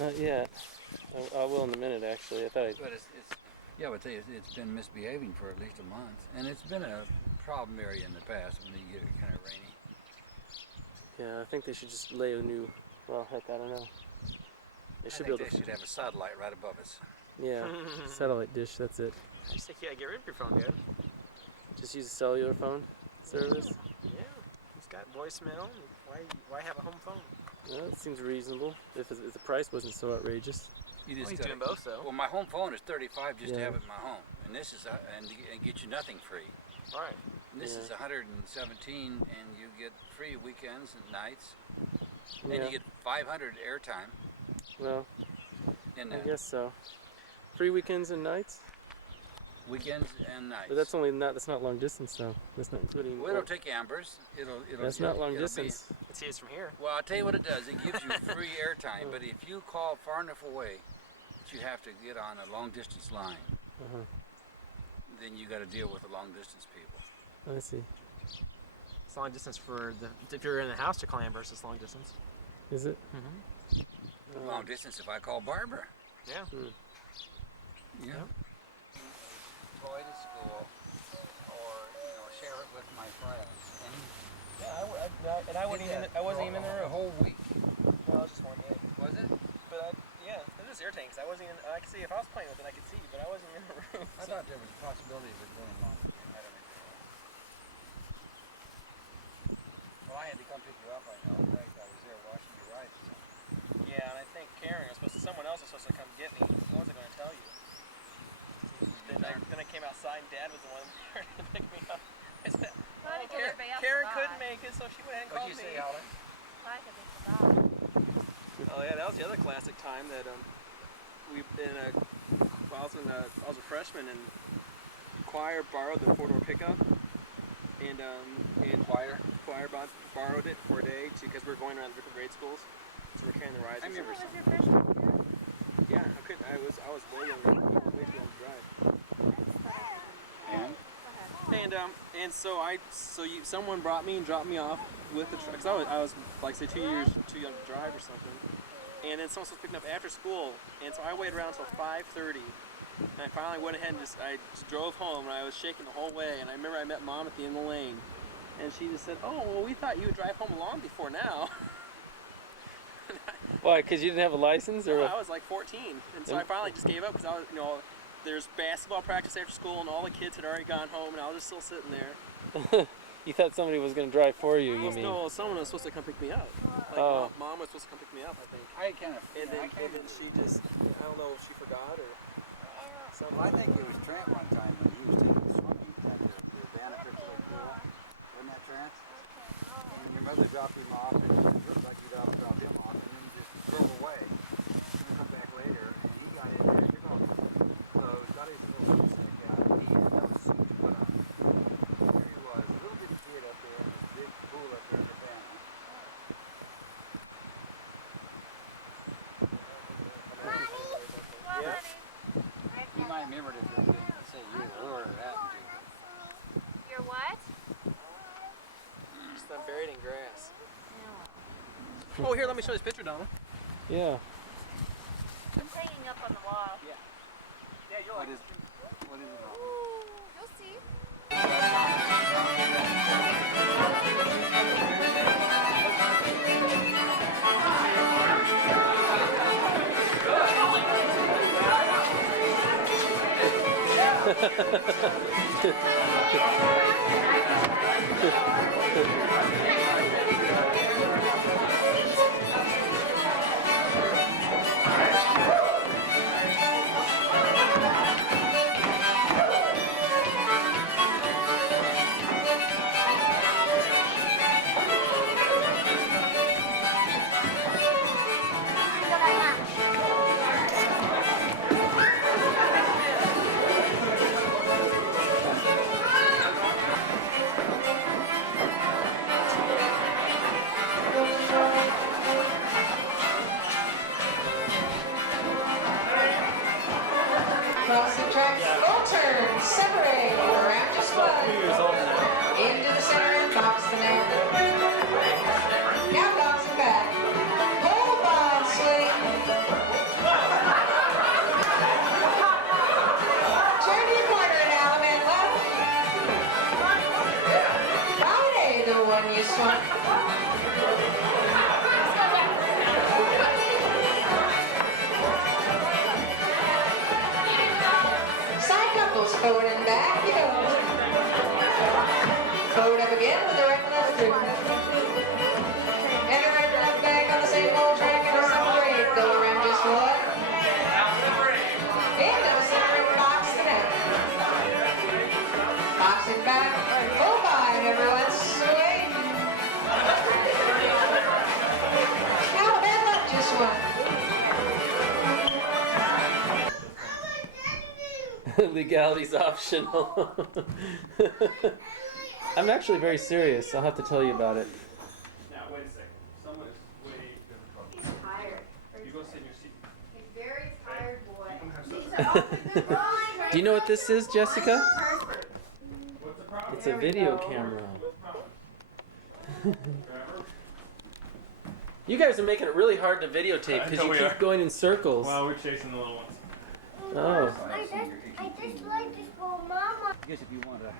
Not yet. I will in a minute, actually. I thought But yeah, but it's been misbehaving for at least a month, and it's been a problem area in the past when you get it kind of rainy. Yeah, I think they should just lay a new. Well, heck, I don't know. They should have a satellite right above us. Yeah, satellite dish. That's it. I just think you gotta get rid of your phone, dude. Just use a cellular phone service. Yeah, it's got voicemail. Why have a home phone? Well, that seems reasonable. If the price wasn't so outrageous. He's doing both, though. Well, my home phone is $35 just to have it in my home, and this is and get you nothing free. All right. And this is 117, and you get free weekends and nights, and you get 500 airtime. Well, I guess so. Free weekends and nights. Weekends and nights. But that's not long distance though. That's not including. Well, it'll take Ambers. That's not long distance. Let's see, it's from here. Well, I'll tell you what it does. It gives you free airtime, but if you call far enough away that you have to get on a long distance line, then you got to deal with the long distance people. I see. It's long distance if you're in the house to call Ambers, it's long distance. Is it? Mm-hmm. Long distance if I call Barbara. Yeah. Yeah. Yep. Toy to school, or share it with my friends. And I wasn't even in the room. A whole week. Well, it was just one day. Was it? But it was irritating because I wasn't even. I could see if I was playing with it, I could see, but I wasn't in the room. I thought there was a possibility of it going longer. I don't know. Well, I had to come pick you up. I know. Right? I was there watching you ride. So. Yeah, and I think someone else was supposed to come get me. I wasn't going to tell you. Then I came outside and Dad was the one there to pick me up. I said, Karen couldn't make it, so she went ahead and called me. What'd you say, Alan? Oh yeah, that was the other classic time that I was a freshman and choir borrowed the 4-door pickup and choir borrowed it for a day because we were going around the different grade schools, so we're carrying the rides. I remember Was your freshman year? Yeah, I couldn't. I was way younger. Way too young to drive. And someone brought me and dropped me off with the truck. Cause I was like say 2 years too young to drive or something. And then someone was picking up after school, and so I waited around until 5:30. And I finally went ahead and I just drove home, and I was shaking the whole way. And I remember I met Mom at the end of the lane, and she just said, "Oh, well, we thought you would drive home long before now." Why? Because you didn't have a license, or? No, I was like 14, and so I finally just gave up because I was, there's basketball practice after school, and all the kids had already gone home, and I was just still sitting there. You thought somebody was going to drive for you? You mean? No, someone was supposed to come pick me up. Like Mom was supposed to come pick me up, I think. I kind of. And then she just, I don't know if she forgot or something. Well, I think it was Trent one time when he was taking swimming at the Bannifer pool. Wasn't that Trent? And your mother dropped him off, and it looked like you dropped him off, and then you just drove away. And come back later, and he got in there, clothes, got his little suit out, and he had no suit to put on. Here he was, a little bitty kid up there in this big pool up there in the Banner. Yeah. You might remember it if it didn't say you or it happened to you. Your what? Just buried in grass. Oh, here, let me show this picture, Donna. Yeah. It's hanging up on the wall. Yeah. Yeah, you'll like it. What is it? Ooh, you'll see. Cross the track, full turn, separate, around just one. Into the center, box the net. Now box it back. Hold on, swing. one. Legality's optional. I'm actually very serious. I'll have to tell you about it. Now, wait a second. Someone is way difficult. He's tired. You go sit in your seat. He's very tired, boy. Do you know what this is, Jessica? What's the problem? It's a video camera. What's the problem? You guys are making it really hard to videotape because you we keep are. going in circles. Well, we're chasing the little ones. Oh. I just like this for Mama. I guess if you want to,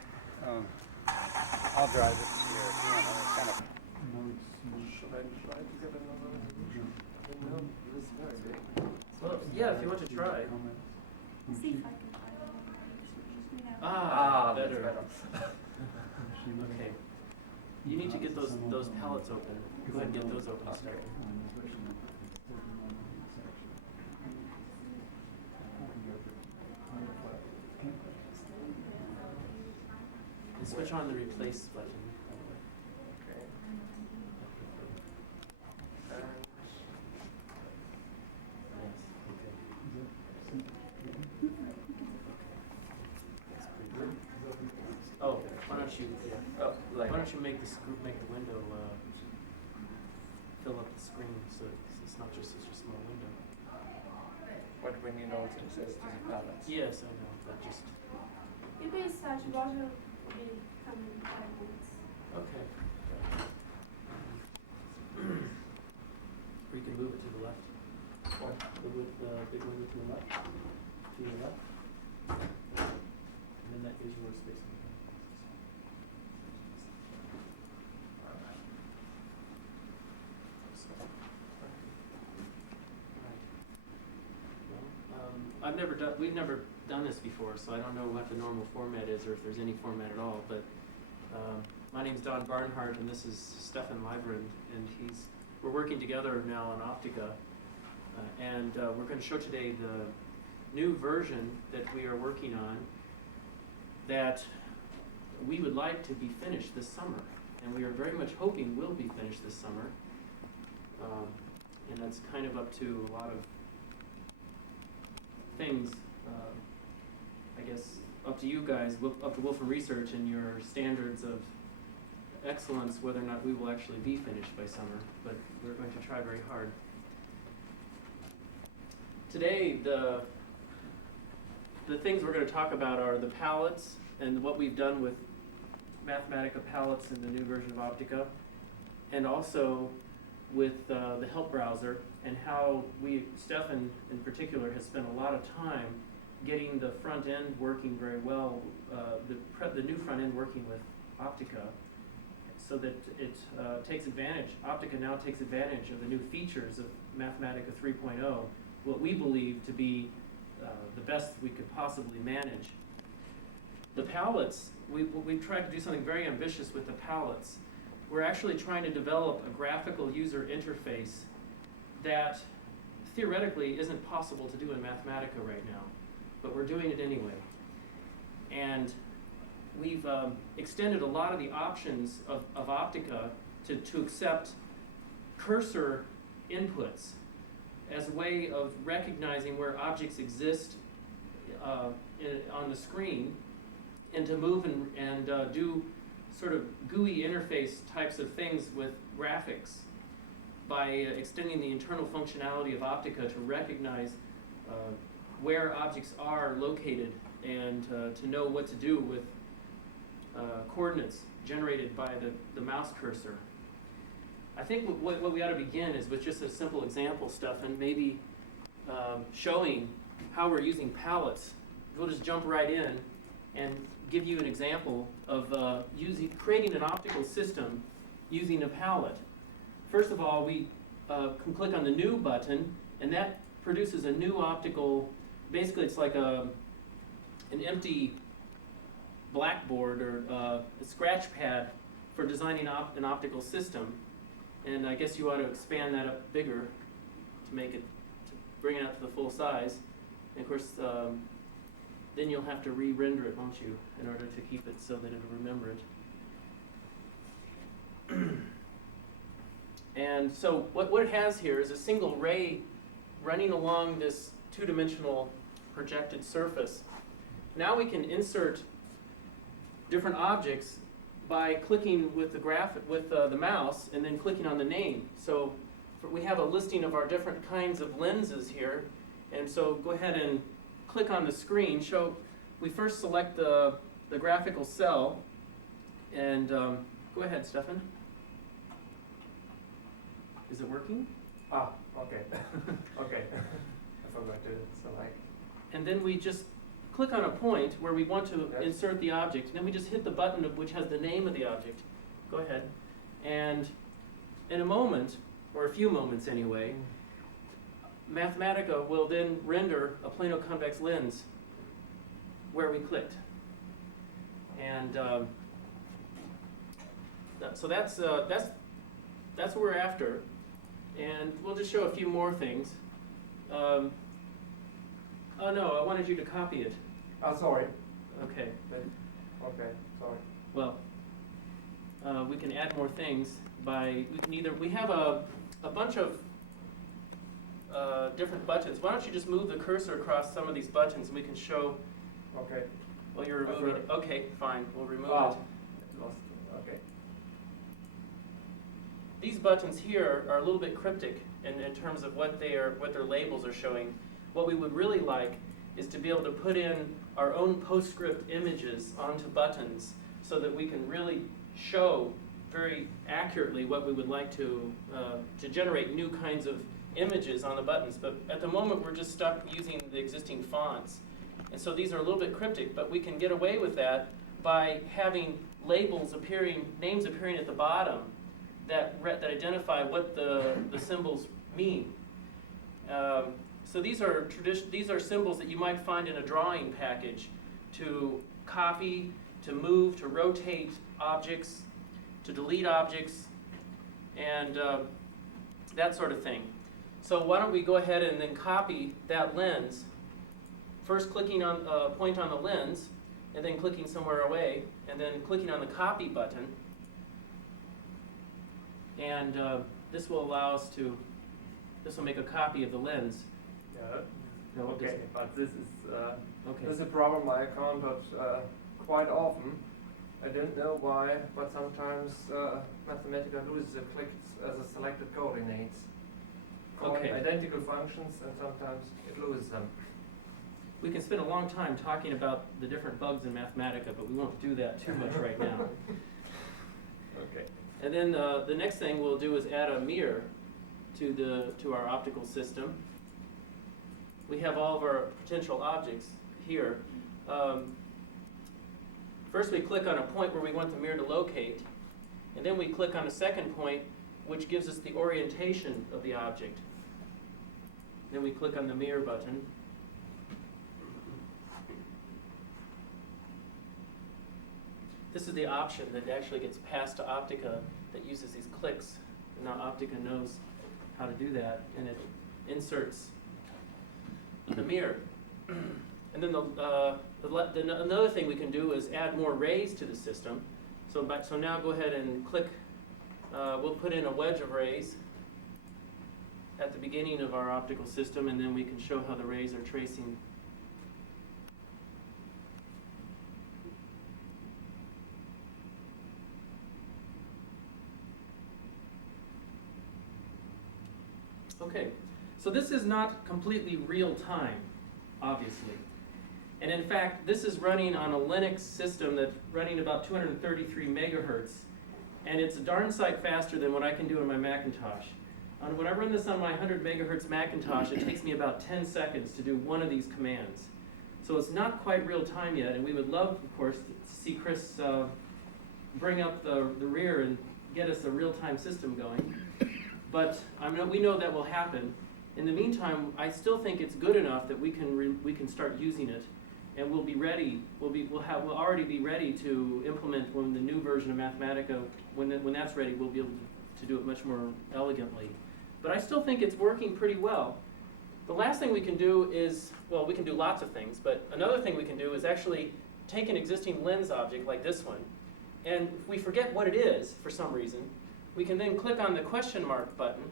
I'll drive it here. If you want to kind of. Well, yeah, if you want to try. See if I can find it. Better. Okay. You need to get those pallets open. Go ahead and get those open. Start. And switch on the replace button. Oh, why don't you? Yeah. Why don't you make the window fill up the screen so it's not just such a small window. What when you know it says to the pallets? Yes, I know, but just If it's such water, will come in 5 minutes. okay. Or you can move it to the left. The big window to the left. To the left. And then that gives you more space. We've never done this before, so I don't know what the normal format is or if there's any format at all, but my name's Don Barnhart and this is Stefan Librand, and we're working together now on Optica, and we're going to show today the new version that we are working on that we would like to be finished this summer, and we are very much hoping will be finished this summer, and that's kind of up to a lot of things, I guess, up to you guys, up to Wolfram Research and your standards of excellence, whether or not we will actually be finished by summer, but we're going to try very hard. Today, the things we're going to talk about are the palettes and what we've done with Mathematica palettes in the new version of Optica, and also with the help browser, and how Stefan in particular, has spent a lot of time getting the front end working very well, the new front end working with Optica, so that it takes advantage, Optica now takes advantage of the new features of Mathematica 3.0, what we believe to be the best we could possibly manage. The palettes, we've tried to do something very ambitious with the palettes. We're actually trying to develop a graphical user interface that theoretically isn't possible to do in Mathematica right now, but we're doing it anyway. And we've extended a lot of the options of Optica to accept cursor inputs as a way of recognizing where objects exist on the screen, and to move and do sort of GUI interface types of things with graphics by extending the internal functionality of Optica to recognize where objects are located, and to know what to do with coordinates generated by the mouse cursor. I think what we ought to begin is with just a simple example stuff, and maybe showing how we're using palettes. We'll just jump right in and give you an example of creating an optical system using a palette. First of all, we can click on the New button, and that produces a new optical, basically it's like an empty blackboard or a scratch pad for designing an optical system. And I guess you ought to expand that up bigger to make it, to bring it up to the full size. And of course, then you'll have to re-render it, won't you, in order to keep it so that it'll remember it. And so what it has here is a single ray running along this two-dimensional projected surface. Now we can insert different objects by clicking with the mouse and then clicking on the name. So we have a listing of our different kinds of lenses here. And so go ahead and click on the screen. We first select the graphical cell. And go ahead, Stefan. Is it working? Ah, okay. Okay. I forgot to select. And then we just click on a point where we want to Yes. insert the object. And then we just hit the button which has the name of the object. Go ahead. And in a moment, or a few moments anyway, Mathematica will then render a plano convex lens where we clicked. And so that's what we're after. And we'll just show a few more things. Oh no, I wanted you to copy it. Ah, sorry. Okay. Okay, sorry. Well, we can add more things by, we have a bunch of different buttons. Why don't you just move the cursor across some of these buttons and we can show, Okay. well, you're removing it. Okay, fine, we'll remove Ah, it. lost. Okay. These buttons here are a little bit cryptic in terms of what their labels are showing. What we would really like is to be able to put in our own postscript images onto buttons so that we can really show very accurately what we would like to generate new kinds of images on the buttons. But at the moment we're just stuck using the existing fonts. And so these are a little bit cryptic, but we can get away with that by having names appearing at the bottom that identify what the symbols mean. So these are symbols that you might find in a drawing package to copy, to move, to rotate objects, to delete objects, and that sort of thing. So why don't we go ahead and then copy that lens, first clicking on a point on the lens, and then clicking somewhere away, and then clicking on the copy button. And this will allow us to, this will make a copy of the lens. Yeah. No, it Okay, doesn't. but this is Okay. this is a problem I encountered quite often. I don't know why, but sometimes Mathematica loses the clicks as a selected coordinates. Calling Okay. identical functions, and sometimes it loses them. We can spend a long time talking about the different bugs in Mathematica, but we won't do that too much right now. Okay. And then the next thing we'll do is add a mirror to our optical system. We have all of our potential objects here. First we click on a point where we want the mirror to locate, and then we click on a second point which gives us the orientation of the object. Then we click on the mirror button. This is the option that actually gets passed to Optica that uses these clicks. And now Optica knows how to do that, and it inserts the mirror. And then another thing we can do is add more rays to the system. So now go ahead and click, we'll put in a wedge of rays at the beginning of our optical system, and then we can show how the rays are tracing. Okay, so this is not completely real time, obviously. And in fact, this is running on a Linux system that's running about 233 megahertz, and it's a darn sight faster than what I can do on my Macintosh. When I run this on my 100 megahertz Macintosh, it takes me about 10 seconds to do one of these commands. So it's not quite real time yet, and we would love, of course, to see Chris bring up the rear and get us a real-time system going. But we know that will happen. In the meantime, I still think it's good enough that we can start using it, and we'll be ready. We'll already be ready to implement when the new version of Mathematica, when that's ready, we'll be able to do it much more elegantly. But I still think it's working pretty well. The last thing we can do is, well, we can do lots of things, but another thing we can do is actually take an existing lens object like this one, and if we forget what it is for some reason, we can then click on the question mark button,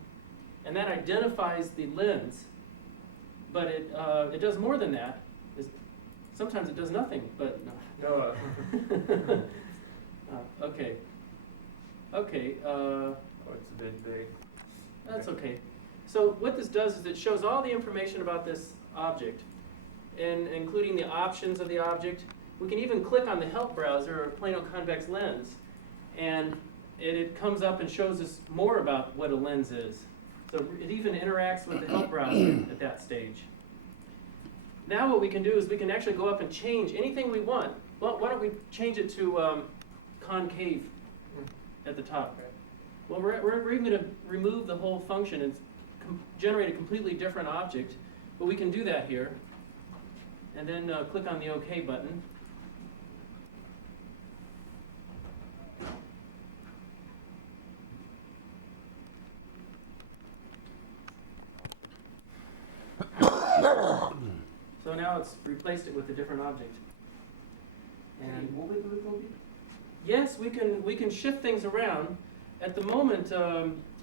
and that identifies the lens. But it does more than that. Sometimes it does nothing, but no. Okay. Okay. Oh, it's a bit big. That's okay. So what this does is it shows all the information about this object, and including the options of the object. We can even click on the help browser or plano convex lens, and it comes up and shows us more about what a lens is. So it even interacts with the help browser at that stage. Now what we can do is we can actually go up and change anything we want. Well, why don't we change it to concave at the top? Well, we're even going to remove the whole function and generate a completely different object, but we can do that here. And then click on the OK button. So now it's replaced it with a different object. And yes, we can shift things around. At the moment,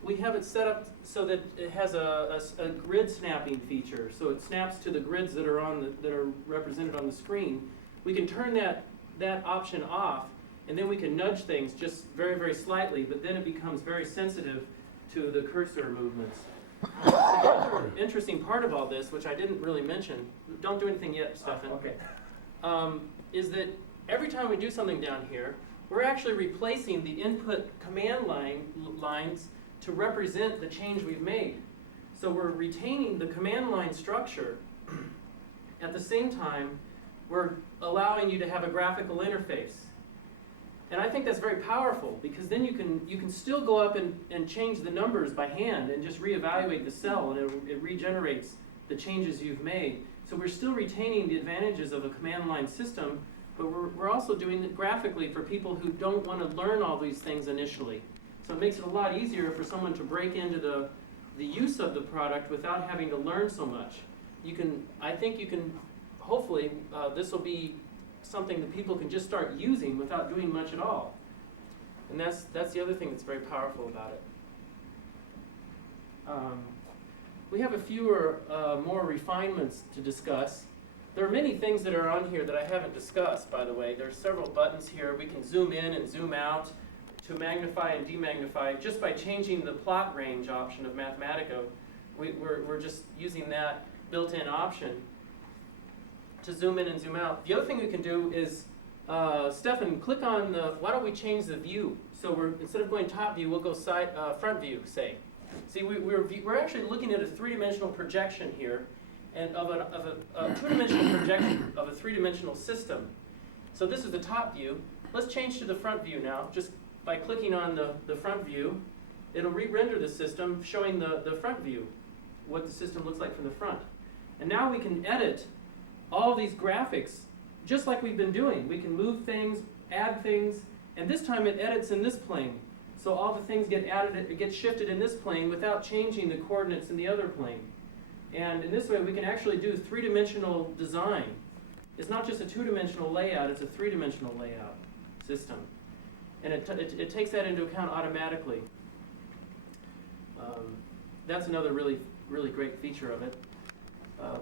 we have it set up so that it has a grid snapping feature. So it snaps to the grids that are that are represented on the screen. We can turn that option off, and then we can nudge things just very, very slightly. But then it becomes very sensitive to the cursor movements. The other interesting part of all this, which I didn't really mention, don't do anything yet, Stefan. Okay. Is that every time we do something down here, we're actually replacing the input command lines to represent the change we've made. So we're retaining the command line structure. At the same time, we're allowing you to have a graphical interface. And I think that's very powerful, because then you can still go up and change the numbers by hand and just reevaluate the cell, and it regenerates the changes you've made. So we're still retaining the advantages of a command line system, but we're also doing it graphically for people who don't want to learn all these things initially. So it makes it a lot easier for someone to break into the use of the product without having to learn so much. I think you can, hopefully, this will be something that people can just start using without doing much at all. And that's the other thing that's very powerful about it. We have a few more refinements to discuss. There are many things that are on here that I haven't discussed, by the way. There's several buttons here. We can zoom in and zoom out to magnify and demagnify just by changing the plot range option of Mathematica. We're just using that built-in option to zoom in and zoom out. The other thing we can do is, Stefan, click on why don't we change the view? So instead of going top view, we'll go front view, say. See, we're actually looking at a three-dimensional projection here, and of a two-dimensional projection of a three-dimensional system. So this is the top view. Let's change to the front view now. Just by clicking on the front view, it'll re-render the system showing the front view, what the system looks like from the front. And now we can edit all these graphics just like we've been doing. We can move things, add things, and this time it edits in this plane. So all the things get added, it gets shifted in this plane without changing the coordinates in the other plane. And in this way we can actually do three-dimensional design. It's not just a two-dimensional layout, it's a three-dimensional layout system. And it takes that into account automatically. That's another really, really great feature of it.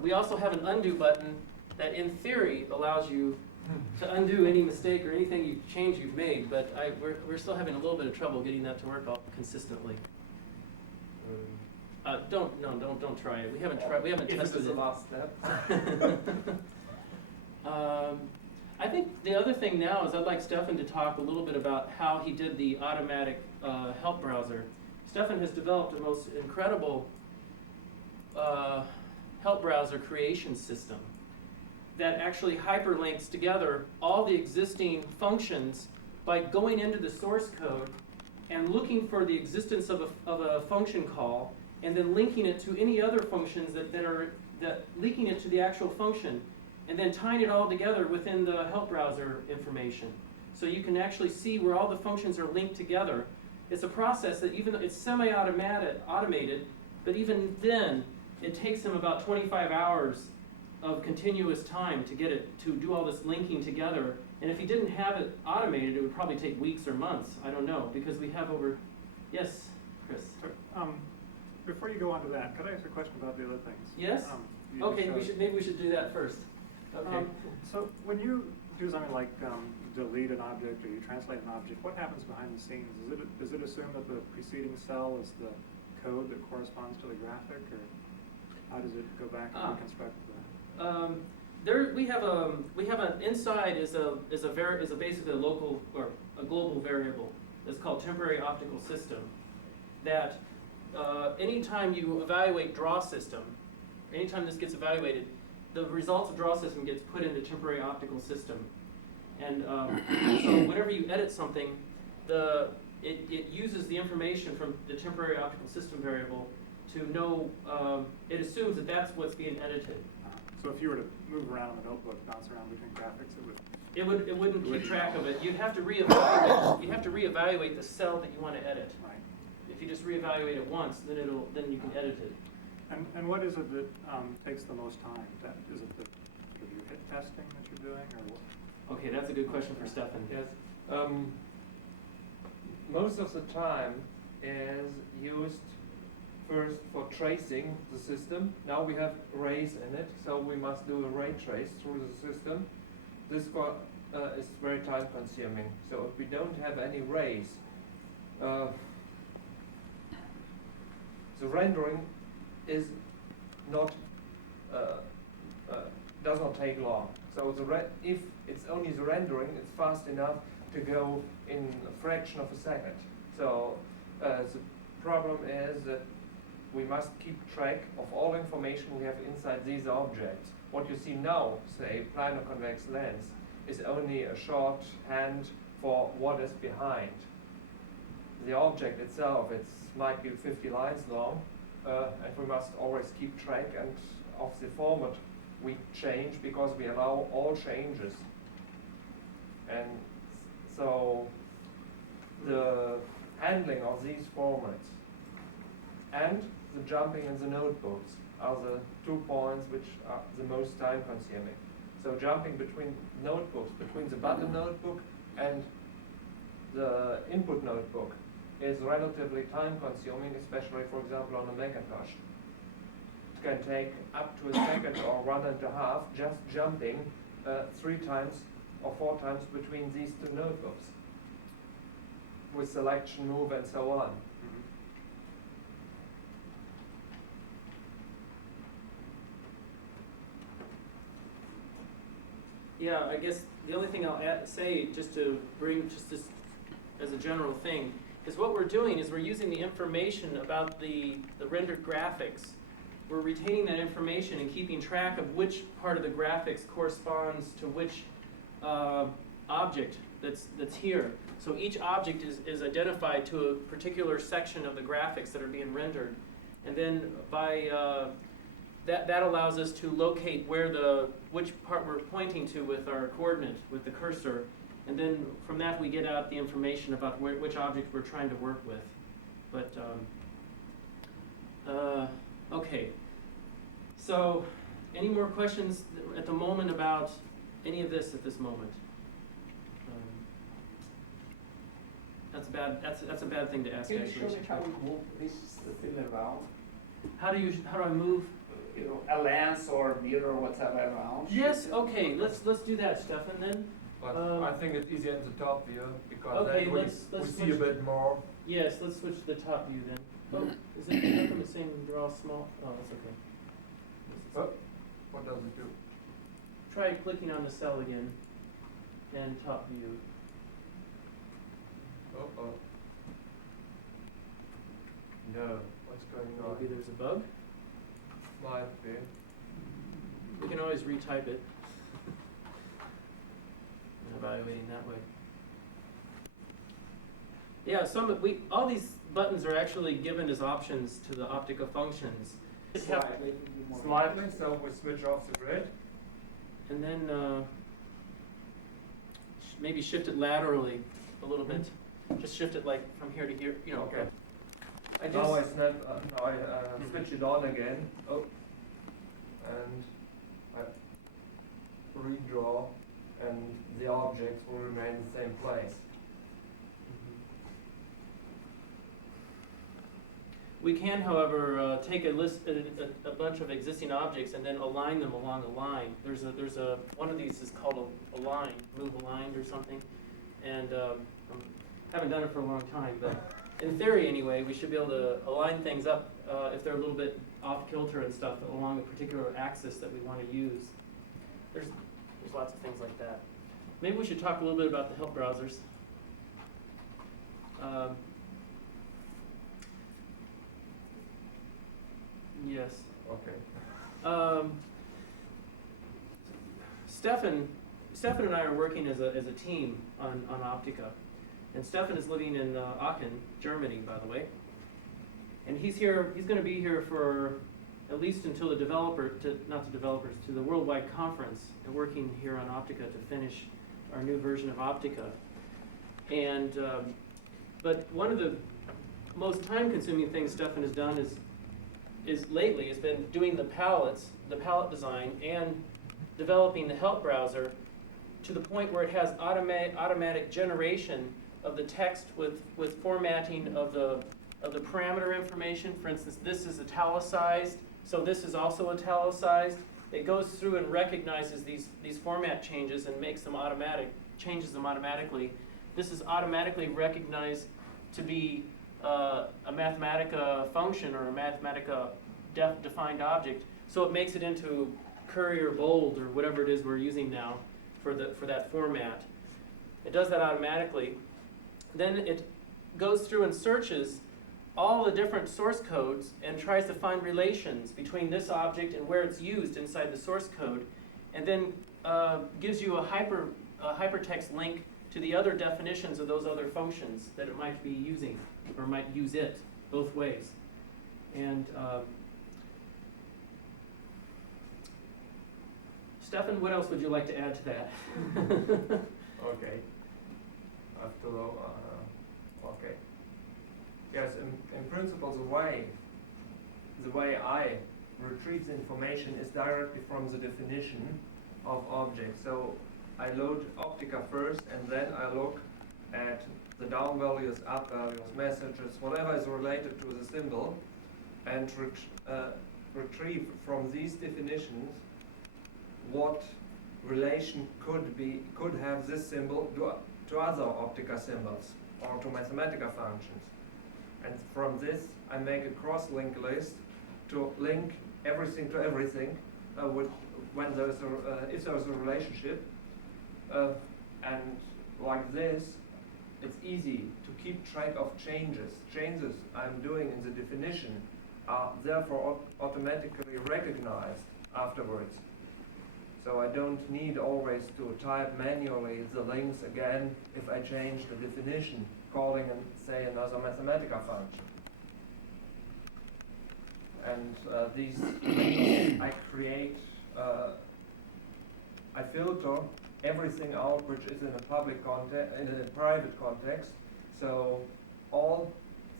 We also have an undo button that in theory allows you to undo any mistake or anything change you've made, but we're still having a little bit of trouble getting that to work consistently. Don't try it. We haven't tested it. The last step. I think the other thing now is I'd like Stefan to talk a little bit about how he did the automatic help browser. Stefan has developed the most incredible help browser creation system that actually hyperlinks together all the existing functions by going into the source code and looking for the existence of a function call, and then linking it to any other functions that linking it to the actual function, and then tying it all together within the help browser information. So you can actually see where all the functions are linked together. It's a process that even though it's automated, but even then it takes him about 25 hours of continuous time to get it to do all this linking together. And if he didn't have it automated, it would probably take weeks or months. I don't know, because we have over Yes, Chris. Before you go on to that, could I ask a question about the other things? Yes? You Okay, showed- maybe we should do that first. Okay. So when you do something like delete an object or you translate an object, what happens behind the scenes? Does it assume that the preceding cell is the code that corresponds to the graphic, or how does it go back and reconstruct that? There we have an inside is basically a local or a global variable. It's called temporary optical system. That anytime you evaluate draw system, anytime this gets evaluated, the results of draw system gets put into temporary optical system. And so whenever you edit something, it uses the information from the temporary optical system variable to know, it assumes that that's what's being edited. So if you were to move around the notebook, bounce around between graphics, It wouldn't keep track of it. You'd have to reevaluate. You have to reevaluate the cell that you want to edit. right. If you just reevaluate it once, then you can edit it. And what is it that takes the most time? Is it the sort of your hit testing that you're doing, or what? Okay, that's a good question for Stefan. Yes. Most of the time is used first for tracing the system. Now we have rays in it, so we must do a ray trace through the system. This is very time consuming. So if we don't have any rays, the rendering is not does not take long. So if it's only the rendering, it's fast enough to go in a fraction of a second. So the problem is that we must keep track of all information we have inside these objects. What you see now, say planar convex lens, is only a shorthand for what is behind. The object itself, might be 50 lines long, and we must always keep track and of the format we change, because we allow all changes. And so the handling of these formats and the jumping in the notebooks are the 2 points which are the most time consuming. So jumping between notebooks, between the button notebook and the input notebook, is relatively time consuming, especially for example on a Macintosh. It can take up to a second or 1.5 just jumping 3 times or 4 times between these 2 notebooks with selection, move, and so on. Yeah, I guess the only thing I'll say, just to bring just this as a general thing, is what we're doing is we're using the information about the rendered graphics. We're retaining that information and keeping track of which part of the graphics corresponds to which object that's here. So each object is identified to a particular section of the graphics that are being rendered. And then by that allows us to locate which part we're pointing to with our coordinate, with the cursor. And then from that we get out the information about which object we're trying to work with. But, okay. So, any more questions at the moment about any of this at this moment? That's a bad thing to ask, Can you actually. show me how we move this thing around? How do I move? You know, a lens or mirror or whatever around? Yes. Okay. Let's do that, Stefan. Then. But I think it's easier in the top view, because Okay, then let's we see switch a bit more. Yes. Let's switch to the top view then. Oh, is it from the same draw small? Oh, that's okay. Oh, what does it do? Try clicking on the cell again, and top view. Oh. No, what's going on? Maybe there's a bug. Might be. We can always retype it. And evaluating that way. Yeah, all these buttons are actually given as options to the Optica functions. Slightly, so we switch off the grid. And then maybe shift it laterally a little bit. Just shift it like from here to here. You know. Okay. I Now I just snap. Now I switch it on again. Oh, and I redraw, and the objects will remain in the same place. We can, however, take a bunch of existing objects and then align them along a line. There's a one of these is called a line, move aligned or something, and haven't done it for a long time, but in theory anyway, we should be able to align things up if they're a little bit off kilter and stuff along a particular axis that we want to use. There's lots of things like that. Maybe we should talk a little bit about the help browsers. Yes. Okay. Stefan and I are working as a team on Optica, and Stefan is living in Aachen, Germany, by the way. And he's here. He's going to be here for at least until the worldwide conference, and working here on Optica to finish our new version of Optica. And but one of the most time-consuming things Stefan has done is lately has been doing the palette design and developing the help browser to the point where it has automatic generation of the text with formatting of the parameter information. For instance, this is italicized, so this is also italicized. It goes through and recognizes these format changes and makes them changes them automatically. This is automatically recognized to be a Mathematica function or a Mathematica defined object, so it makes it into Courier Bold or whatever it is we're using now for that format. It does that automatically. Then it goes through and searches all the different source codes and tries to find relations between this object and where it's used inside the source code, and then gives you a hypertext link to the other definitions of those other functions that it might be using, or might use it, both ways. And Stefan, what else would you like to add to that? Okay. After okay. Yes, in principle, the way I retrieve the information is directly from the definition of objects. So I load Optica first, and then I look at the down values, up values, messages, whatever is related to the symbol, and retrieve from these definitions what relation could have this symbol to other Optica symbols or to Mathematica functions. And from this, I make a cross-link list to link everything to everything when there's if there's a relationship. And like this, it's easy to keep track of changes. Changes I'm doing in the definition are therefore automatically recognized afterwards. So I don't need always to type manually the links again if I change the definition, calling and say another Mathematica function. And these links I create, I filter everything out which is in a public context, in a private context. So all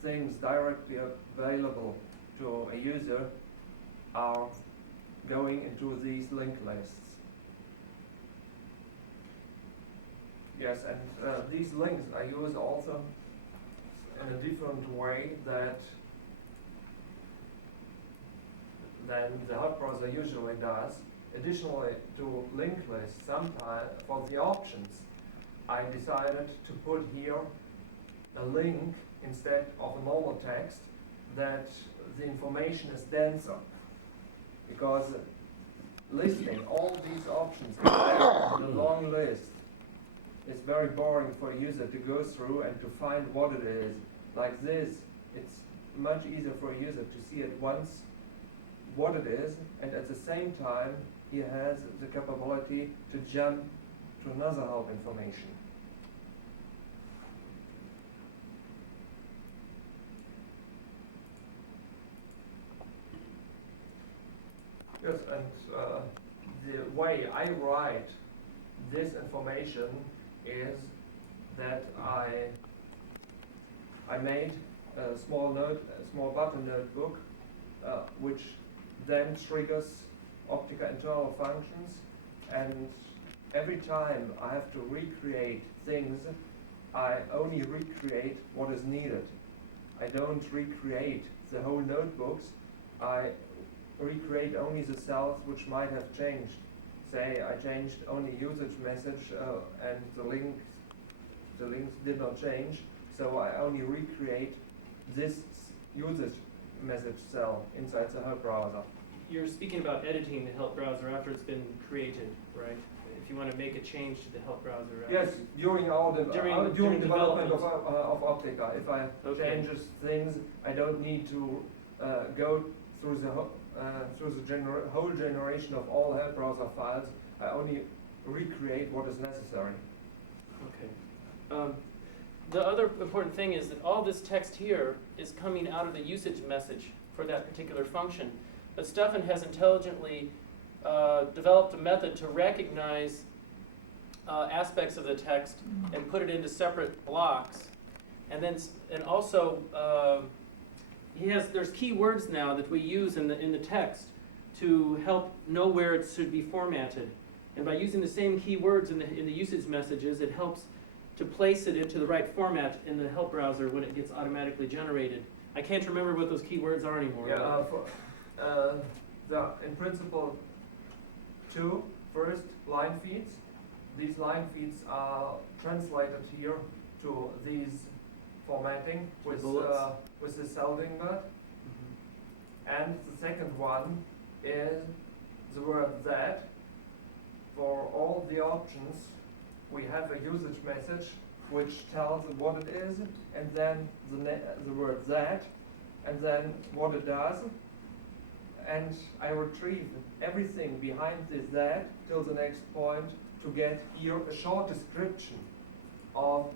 things directly available to a user are going into these linked lists. Yes, and these links I use also in a different way than the help browser usually does. Additionally to linked lists, sometimes for the options, I decided to put here a link instead of a normal text that the information is denser, because listing all these options in a long list is very boring for a user to go through and to find what it is. Like this, it's much easier for a user to see at once what it is, and at the same time he has the capability to jump to another help information. Yes, and the way I write this information is that I made a small button notebook which then triggers Optica internal functions, and every time I have to recreate things, I only recreate what is needed. I don't recreate the whole notebooks, I recreate only the cells which might have changed. Say I changed only usage message and the links did not change, so I only recreate this usage message cell inside the help browser. You're speaking about editing the help browser after it's been created, right? If you want to make a change to the help browser. Yes, during During development of development. Optica. If I changes things, I don't need to go through the whole generation of all help browser files. I only recreate what is necessary. Okay. The other important thing is that all this text here is coming out of the usage message for that particular function. But Stefan has intelligently developed a method to recognize aspects of the text and put it into separate blocks. And also there's key words now that we use in the text to help know where it should be formatted. And by using the same key words in the usage messages, it helps to place it into the right format in the help browser when it gets automatically generated. I can't remember what those key words are anymore. Yeah, in principle, first line feeds. These line feeds are translated here to these formatting with the Selding word. And the second one is the word that. For all the options, we have a usage message which tells what it is, and then the word that, and then what it does. And I retrieve everything behind this that till the next point to get here a short description of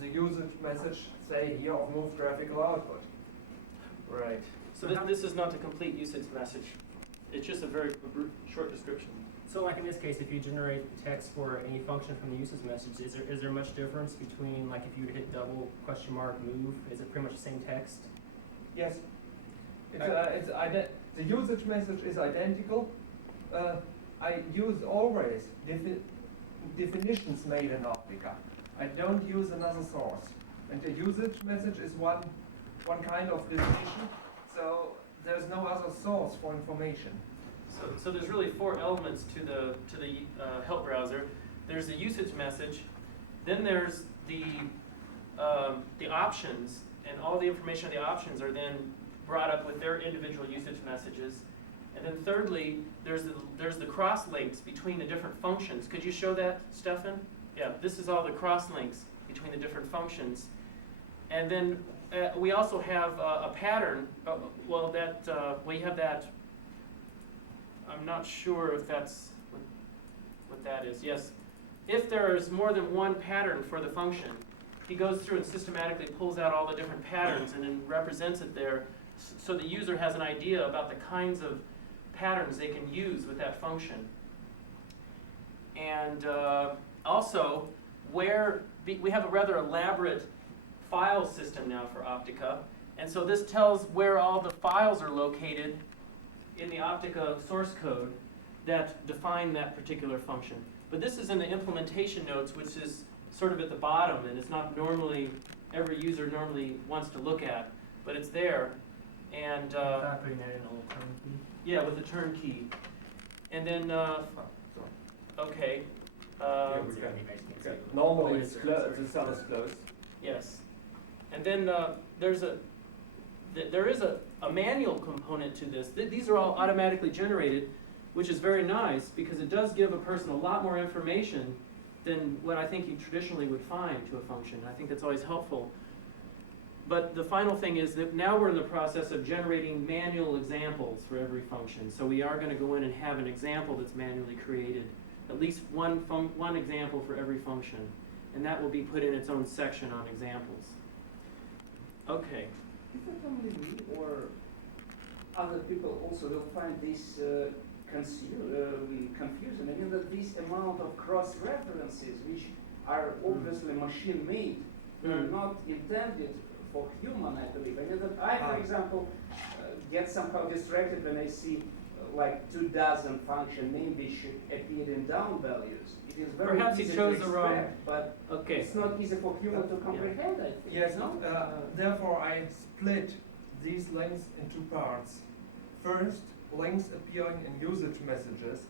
the usage message, say here of move graphical output. Right. So this is not the complete usage message. It's just a very short description. So like in this case, if you generate text for any function from the usage message, is there much difference between like if you hit double question mark move, is it pretty much the same text? Yes. The usage message is identical. I use always definitions made in Optica. I don't use another source. And the usage message is one kind of definition, so there's no other source for information. So there's really four elements to the help browser. There's the usage message, then there's the options, and all the information of the options are then brought up with their individual usage messages. And then thirdly, there's the cross links between the different functions. Could you show that, Stefan? Yeah, this is all the cross links between the different functions. And then we also have a pattern. We have that. I'm not sure if that's what that is. Yes, if there is more than one pattern for the function, he goes through and systematically pulls out all the different patterns and then represents it there, so the user has an idea about the kinds of patterns they can use with that function. And also, where we have a rather elaborate file system now for Optica, and so this tells where all the files are located in the Optica source code that define that particular function. But this is in the implementation notes, which is sort of at the bottom, and it's not normally, every user normally wants to look at, but it's there. And Putting that in a little turn key. yeah, with the turn key. And then, okay. Normally it's the cell is closed. Yes. And then there is a manual component to this. These are all automatically generated, which is very nice because it does give a person a lot more information than what I think you traditionally would find to a function. I think that's always helpful. But the final thing is that now we're in the process of generating manual examples for every function. So we are going to go in and have an example that's manually created, at least one example for every function. And that will be put in its own section on examples. Okay. Is that only me or other people also will find this confusing? I mean that this amount of cross-references, which are obviously machine-made, are not intended for human, I believe. I mean that I, for example, get somehow distracted when I see like 24 function name which appear in down values. It is very Perhaps easy he chose to the wrong. expect, but Okay. it's not easy for human to comprehend, I think. Yes, no? therefore I split these links in two parts. First, links appearing in usage messages,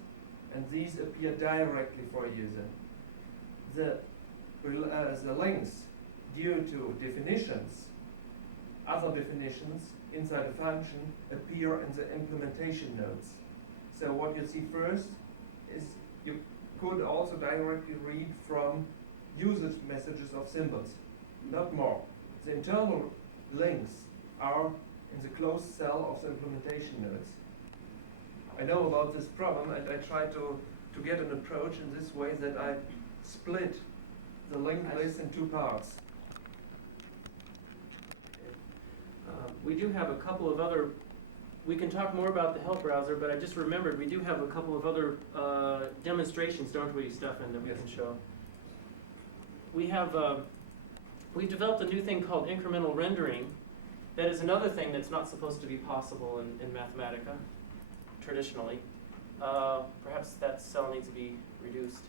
and these appear directly for a user. The links due to definitions, other definitions inside a function appear in the implementation nodes. So what you see first is you could also directly read from usage messages of symbols, not more. The internal links are in the closed cell of the implementation nodes. I know about this problem, and I try to get an approach in this way that I split the linked list in two parts. We do have a couple of other, we can talk more about the help browser, but I just remembered we do have a couple of other demonstrations, don't we, Stefan, that we can show. We have, we've developed a new thing called incremental rendering. That is another thing that's not supposed to be possible in Mathematica, traditionally. Perhaps that cell needs to be reduced.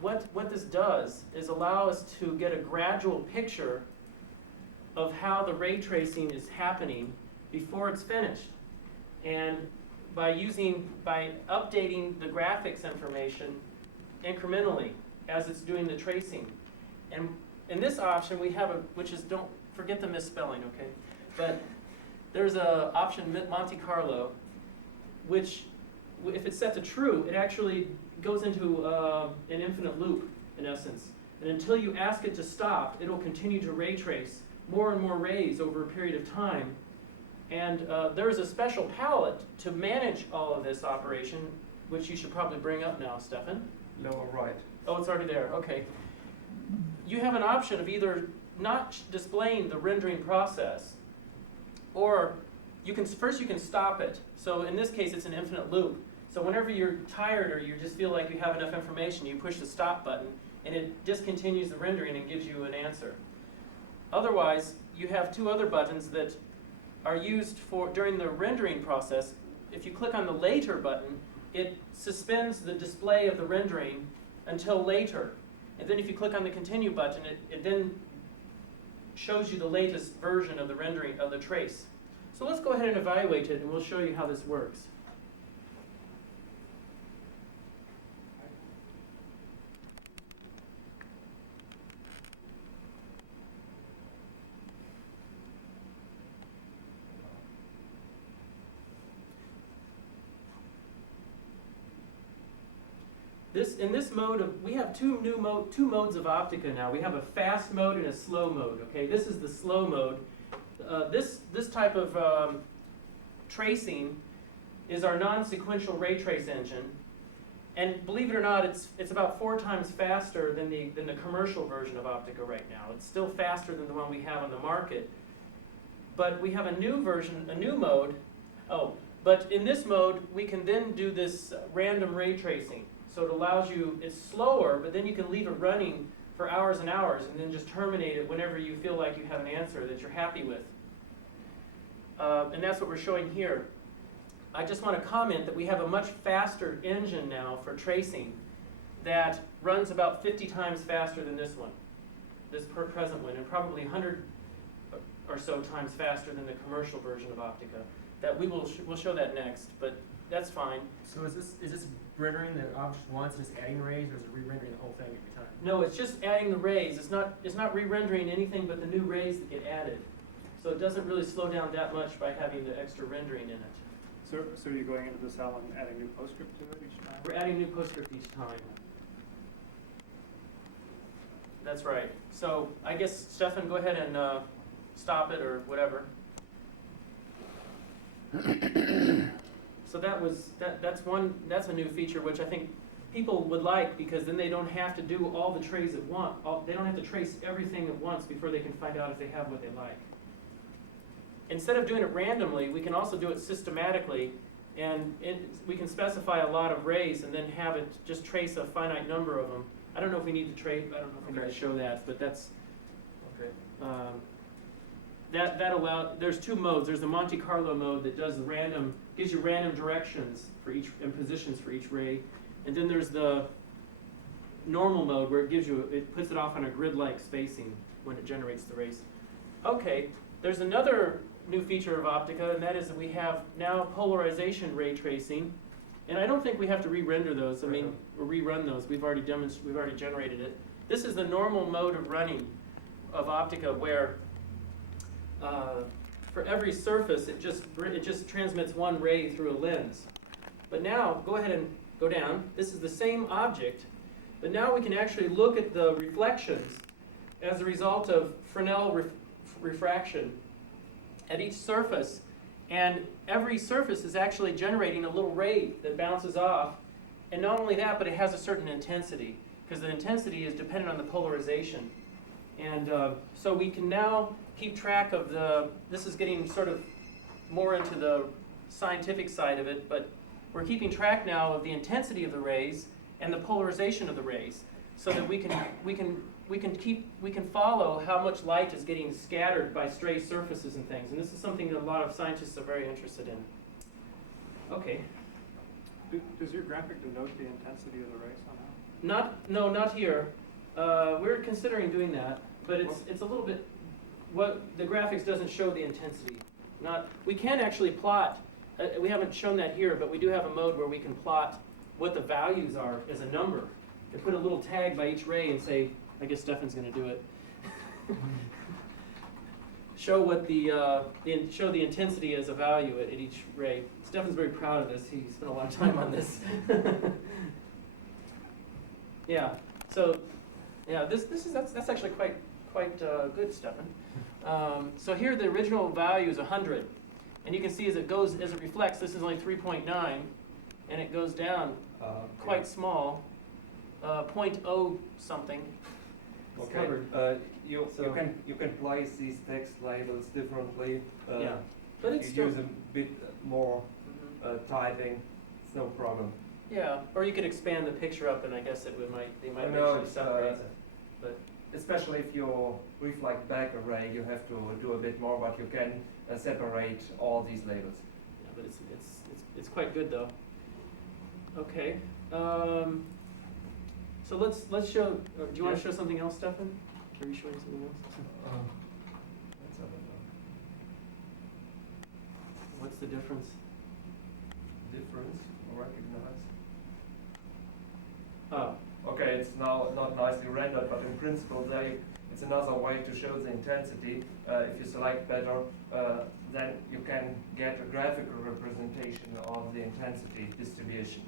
What this does is allow us to get a gradual picture of how the ray tracing is happening before it's finished. And by updating the graphics information incrementally as it's doing the tracing. And in this option we have which is, don't forget the misspelling, okay? But there's a option Monte Carlo, which if it's set to true, it actually goes into an infinite loop in essence. And until you ask it to stop, it'll continue to ray trace more and more rays over a period of time. And there's a special palette to manage all of this operation, which you should probably bring up now, Stefan. Lower right. Oh, it's already there, okay. You have an option of either not displaying the rendering process, or you can stop it. So in this case, it's an infinite loop. So whenever you're tired or you just feel like you have enough information, you push the stop button, and it discontinues the rendering and gives you an answer. Otherwise, you have two other buttons that are used during the rendering process. If you click on the later button, it suspends the display of the rendering until later. And then if you click on the continue button, it then shows you the latest version of the rendering of the trace. So let's go ahead and evaluate it, and we'll show you how this works. In this mode we have two modes of Optica now. We have a fast mode and a slow mode. Okay, this is the slow mode. This type of tracing is our non-sequential ray trace engine, and believe it or not, it's about 4 times faster than the commercial version of Optica right now. It's still faster than the one we have on the market, but we have a new version, a new mode. Oh, but in this mode we can then do this random ray tracing. So it allows you, it's slower, but then you can leave it running for hours and hours and then just terminate it whenever you feel like you have an answer that you're happy with. And that's what we're showing here. I just want to comment that we have a much faster engine now for tracing that runs about 50 times faster than this one, this present one, and probably 100 or so times faster than the commercial version of Optica. That we'll show that next, but that's fine. So is this rendering the object once and just adding rays, or is it re-rendering the whole thing every time? No, it's just adding the rays. It's not re-rendering anything but the new rays that get added. So it doesn't really slow down that much by having the extra rendering in it. So you're going into the cell and adding new postscript to it each time? We're adding new postscript each time. That's right. So I guess, Stefan, go ahead and stop it or whatever. So that's a new feature which I think people would like, because then they don't have to do all the trays at once. They don't have to trace everything at once before they can find out if they have what they like. Instead of doing it randomly, we can also do it systematically, and we can specify a lot of rays and then have it just trace a finite number of them. I don't know if we need to trace. I don't know if we need to show that, but that's okay. There's 2 modes. There's the Monte Carlo mode that does gives you random directions for each and positions for each ray, and then there's the normal mode where it puts it off on a grid-like spacing when it generates the rays. Okay, There's another new feature of Optica, and that is that we have now polarization ray tracing. And I don't think we have to re-render those, or rerun those. We've already generated it. This is the normal mode of running of Optica, where for every surface, it just transmits one ray through a lens. But now, go ahead and go down. This is the same object, but now we can actually look at the reflections as a result of Fresnel refraction at each surface. And every surface is actually generating a little ray that bounces off. And not only that, but it has a certain intensity, because the intensity is dependent on the polarization. And so we can now keep track of this is getting sort of more into the scientific side of it, but we're keeping track now of the intensity of the rays and the polarization of the rays, so that we can follow how much light is getting scattered by stray surfaces and things. And this is something that a lot of scientists are very interested in. Okay. Does your graphic denote the intensity of the ray somehow? No, not here. We're considering doing that, but it's a little bit. What the graphics doesn't show the intensity. We can actually plot. We haven't shown that here, but we do have a mode where we can plot what the values are as a number. And put a little tag by each ray and say, I guess Stefan's going to do it. Show what show the intensity as a value at each ray. Stefan's very proud of this. He spent a lot of time on this. Yeah. So, yeah, that's actually quite good, Stefan. So here the original value is 100, and you can see as it reflects, this is only 3.9, and it goes down quite small, 0.0 something. It's covered. You can place these text labels differently. Yeah, but it's you still use a bit more typing. It's no problem. Yeah, or you could expand the picture up, and I guess they might No, actually separate it. But especially if you reflect back array, you have to do a bit more, but you can separate all these labels. yeah, but it's quite good though. Okay. So let's show. Do you want to show something else, Stefan? Are you showing something else? Let's have a look. What's the difference? Difference, recognize. Oh, Okay, it's now not nicely rendered, but in principle, it's another way to show the intensity. If you select better, then you can get a graphical representation of the intensity distribution.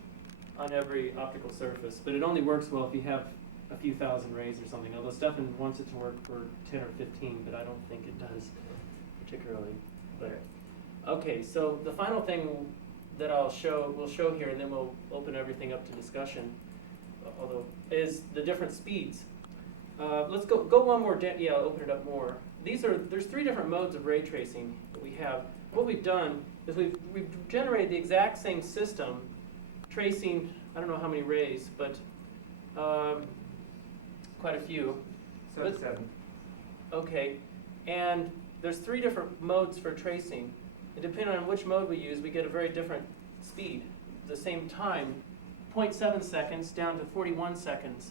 on every optical surface, but it only works well if you have a few thousand rays or something. Although Stefan wants it to work for 10 or 15, but I don't think it does particularly. But okay, so the final thing that we'll show here, and then we'll open everything up to discussion. Although is the different speeds. Let's go one more. Yeah, I'll open it up more. There's 3 different modes of ray tracing that we have. What we've done is we've generated the exact same system, tracing I don't know how many rays, but quite a few. 37. Okay, and there's 3 different modes for tracing. And depending on which mode we use, we get a very different speed. At the same time, 0.7 seconds down to 41 seconds,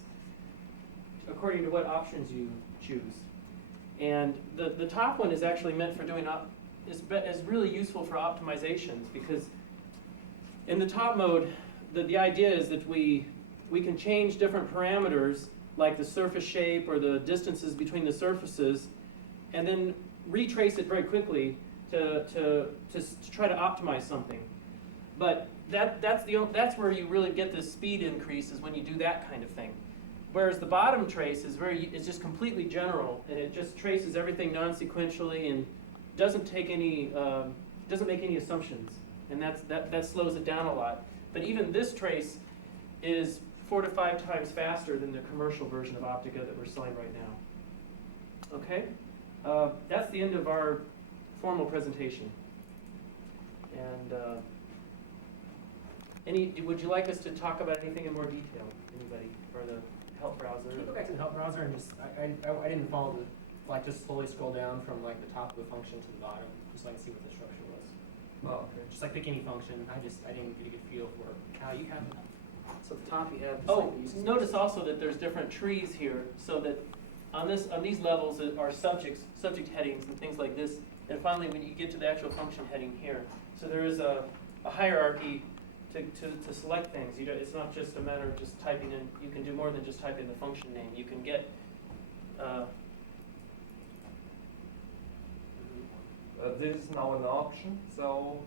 according to what options you choose. And the top one is actually meant for doing is really useful for optimizations, because in the top mode, the idea is that we can change different parameters like the surface shape or the distances between the surfaces, and then retrace it very quickly to try to optimize something. But that's where you really get the speed increase, is when you do that kind of thing. Whereas the bottom trace is just completely general, and it just traces everything non-sequentially and doesn't make any assumptions, and that slows it down a lot. But even this trace is 4 to 5 times faster than the commercial version of Optica that we're selling right now. Okay, that's the end of our formal presentation. And would you like us to talk about anything in more detail? Anybody, or the help browser? Can you go back to the help browser and just, I didn't follow just slowly scroll down from like the top of the function to the bottom, just so I can see what the structure was. Oh, okay. Just like pick any function, I didn't get a good feel for how you have it. So at the top you have. Oh, notice also that there's different trees here, so that on these levels are subject headings and things like this. And finally, when you get to the actual function heading here, so there is a hierarchy to select things. It's not just a matter of just typing in. You can do more than just type in the function name. You can get this is now an option, so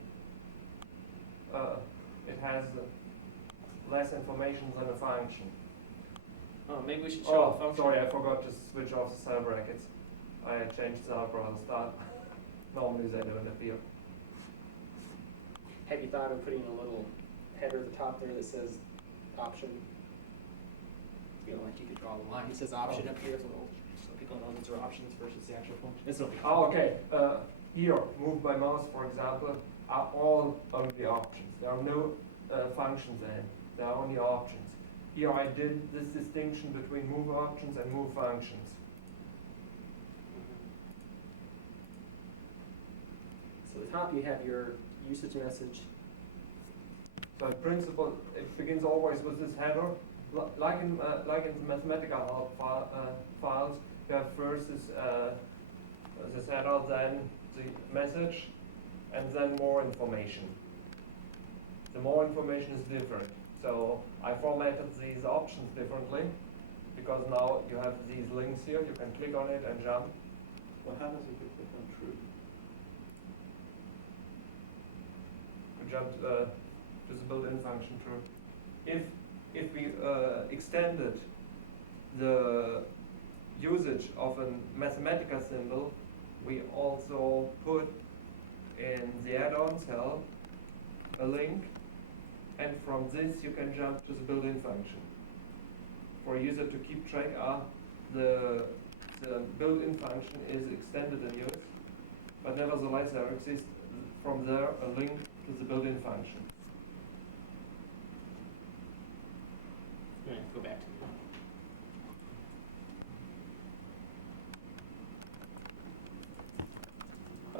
it has less information than a function. oh, maybe we should show a Oh, function. sorry, I forgot to switch off the cell brackets. I changed the browser start. Normally they don't appear. Have you thought of putting a little header at the top there that says option? You know, like you could draw the line. It says option up here, so people know those are options versus the actual function. It's not Oh, okay. Here, move by mouse, for example, are all only options. There are no functions in. There are only options. Here I did this distinction between move options and move functions. So at the top you have your usage message. So in principle, it begins always with this header. Like in the mathematical help files, you have first this header, then the message, and then more information. The more information is different. So I formatted these options differently because now you have these links here. You can click on it and jump. Well, how does it get put on true? You jump to the built-in function true. If we extended the usage of a mathematical symbol, we also put in the add-on cell a link, and from this you can jump to the built-in function. For a user to keep track of the built-in function is extended in use, but nevertheless there exists from there a link to the built-in function. Yeah, go back to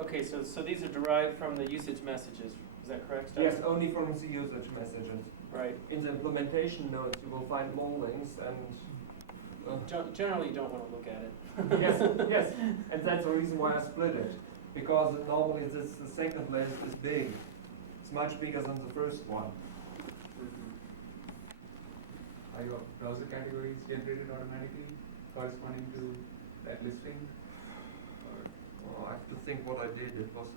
Okay, so these are derived from the usage messages. Is that correct, Steph? Yes, only from the usage messages. Right. In the implementation notes you will find more links and Generally, you don't want to look at it. yes, and that's the reason why I split it. Because normally the second list is big. It's much bigger than the first one. Are your browser categories generated automatically corresponding to that listing? Well, I have to think what I did. It was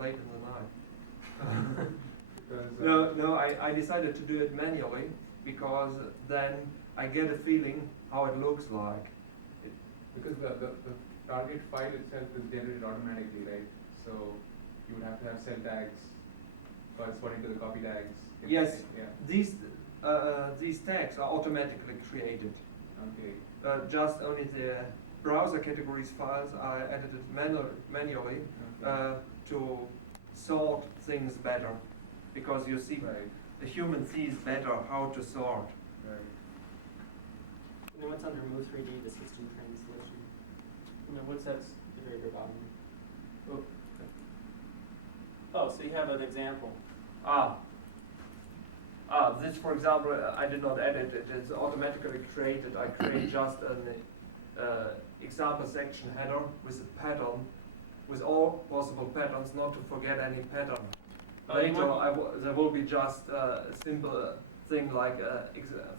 late in the night. Because, No, I decided to do it manually because then I get a feeling how it looks like. because the target file itself is generated automatically, right? So you would have to have cell tags corresponding to the copy tags. Yes. Yeah. These tags are automatically created. Okay. Just only the browser categories files are edited manually Okay. to sort things better, because you see Right. the human sees better how to sort. Right. And then what's under Move 3D, the system translation? No, what's that? The very, very bottom. Oh, so you have an example. This, for example, I did not edit it. It's automatically created. I create just an example section header with a pattern, with all possible patterns, not to forget any pattern. Later, there will be just a simple thing like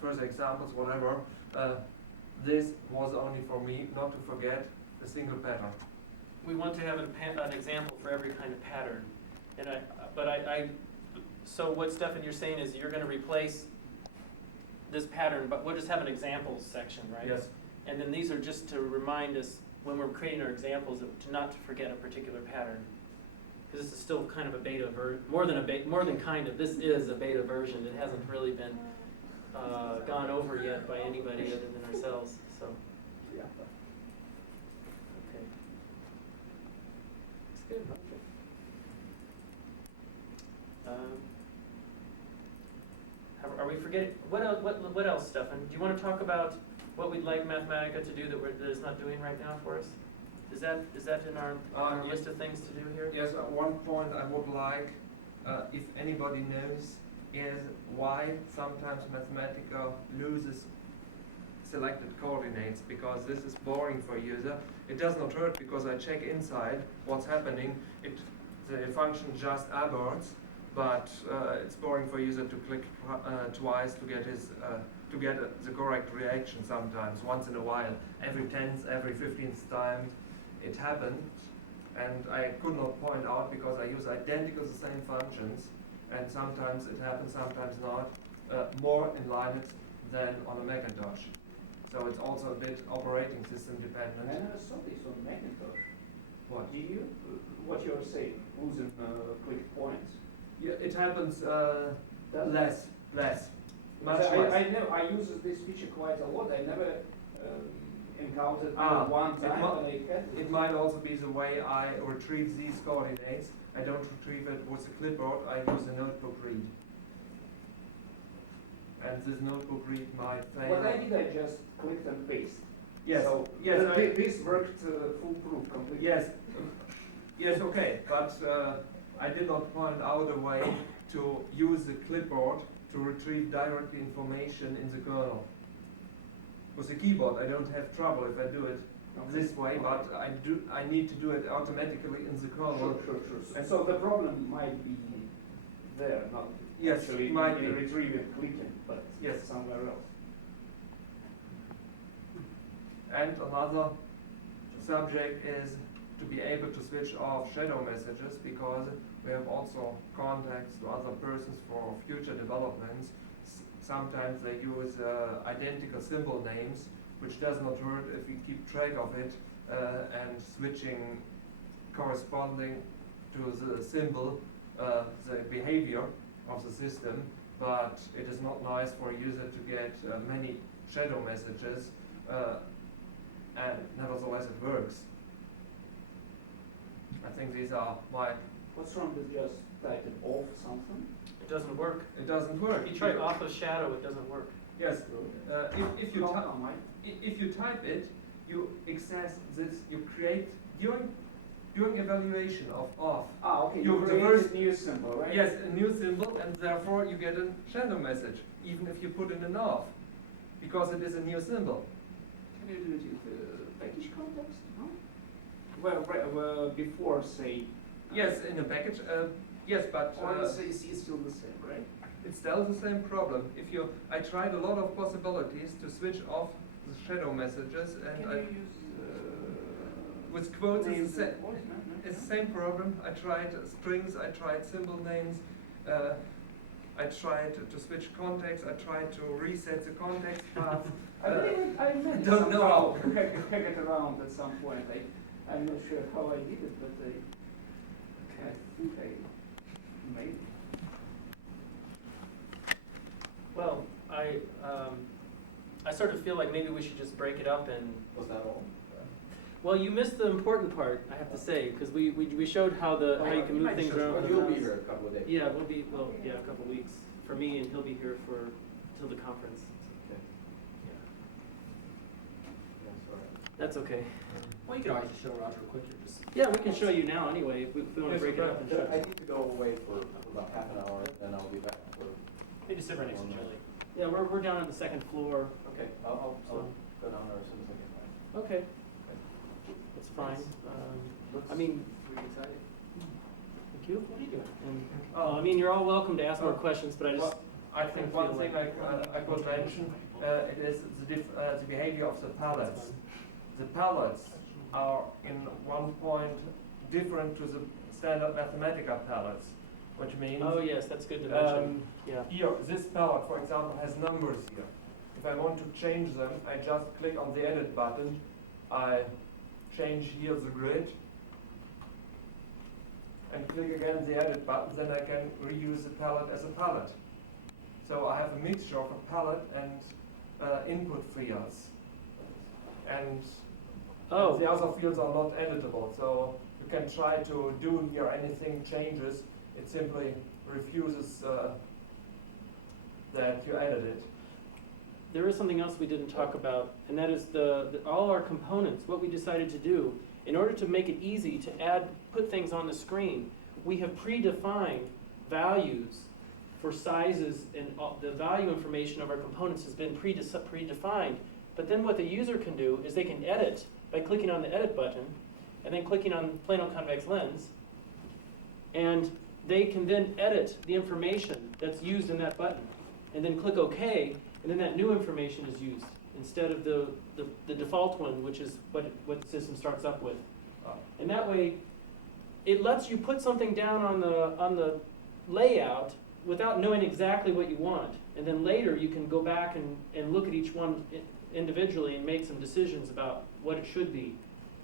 further examples, whatever. This was only for me, not to forget a single pattern. We want to have an example for every kind of pattern. And so what, Stefan, you're saying is you're going to replace this pattern, but we'll just have an examples section, right? Yes. And then these are just to remind us when we're creating our examples to not to forget a particular pattern. Because this is still kind of a beta version, more than kind of. This is a beta version. It hasn't really been gone over yet by anybody other than ourselves. So. Yeah. Okay. It's good. Are we forgetting? What else, Stefan? Do you want to talk about what we'd like Mathematica to do that it's not doing right now for us? Is that in our Yes. list of things to do here? Yes, one point I would like, if anybody knows, is why sometimes Mathematica loses selected coordinates because this is boring for user. It does not hurt because I check inside what's happening. The function just aborts, but it's boring for user to click twice to get the correct reaction sometimes, once in a while. Every 10th, every 15th time it happened, and I could not point out because I use identical the same functions, and sometimes it happens, sometimes not, more in Linux than on a Macintosh. So it's also a bit operating system dependent. I never saw this on Macintosh. What? Do you? What you're saying, losing click points? Yeah, it happens less. Much Because less. I use this feature quite a lot. I never encountered one it time mu- when I had It might also be the way I retrieve these coordinates. I don't retrieve it with a clipboard, I use a notebook read. And this notebook read might fail. What I did, I just clicked and paste. Yes, So yes, this worked foolproof completely. yes, okay, but I did not point out a way to use the clipboard to retrieve directly information in the kernel. With the keyboard, I don't have trouble if I do it this way, but I need to do it automatically in the kernel. Sure. And so the problem might be there, not Yes, actually it might be. retrieving, clicking, but Yes. somewhere else. And another subject is to be able to switch off shadow messages, because we have also contacts to other persons for future developments. Sometimes they use identical symbol names, which does not hurt if we keep track of it, and switching corresponding to the symbol, the behavior of the system, but it is not nice for a user to get many shadow messages, and nevertheless it works. I think these are my... What's wrong with just typing off something? It doesn't work. It doesn't work. If you try off of shadow, it doesn't work. Yes, if you How type... come If you type it, you access this, you create, during evaluation of off, okay, You- you the create first- a new symbol, right? yes, a new symbol, and therefore you get a shadow message, even if you put in an off, because it is a new symbol. Can you do it in the package context? No? Well, before, say... Yes, in a package, yes, but Or it's still the same, right? it's still the same problem. I tried a lot of possibilities to switch off the shadow messages, and Can you use... with quotes names it's the and same. voice, no? It's the same problem. I tried strings, I tried symbol names, I tried to switch context, I tried to reset the context path. I managed don't know somehow how. to hack it around at some point. I'm not sure how I did it, but I think I made it. Well, I sort of feel like maybe we should just break it up and. Was that all? Well, you missed the important part, I have to say, because we showed how you can move things around. Well, you'll be here a couple of days. Yeah, a couple of weeks for me, and he'll be here till the conference. Okay. Yeah. That's all right. That's okay. Well, you could always just show Roger real quick. Just Yeah, we can show you now anyway, if we want to break it up and show. I need to go away for about half an hour, then I'll be back for. Maybe sit right next to Julie. Yeah, we're down on the second floor. Okay, I'll So- go down there as soon as I get back. Okay. That's fine. I mean, Were you excited? thank you. What are you doing? I mean, you're all welcome to ask more questions, but I just. Well, I think one thing I could mention, it is the behavior of the palettes. The palettes are in one point different to the standard Mathematica palettes, which means Oh yes, that's good to mention. Yeah. here, this palette, for example, has numbers here. If I want to change them, I just click on the edit button, I change here the grid, and click again the edit button, then I can reuse the palette as a palette. So I have a mixture of a palette and input fields. And Oh. the other fields are not editable, so you can try to do here anything changes, it simply refuses that you edit it. There is something else we didn't talk about, and that is all our components, what we decided to do. In order to make it easy to put things on the screen, we have predefined values for sizes, and the value information of our components has been predefined But then what the user can do is they can edit by clicking on the edit button and then clicking on plano convex lens, and they can then edit the information that's used in that button and then click OK, and then that new information is used instead of the default one, which is what the system starts up with. And that way, it lets you put something down on the layout without knowing exactly what you want. And then later you can go back and look at each one individually and make some decisions about what it should be.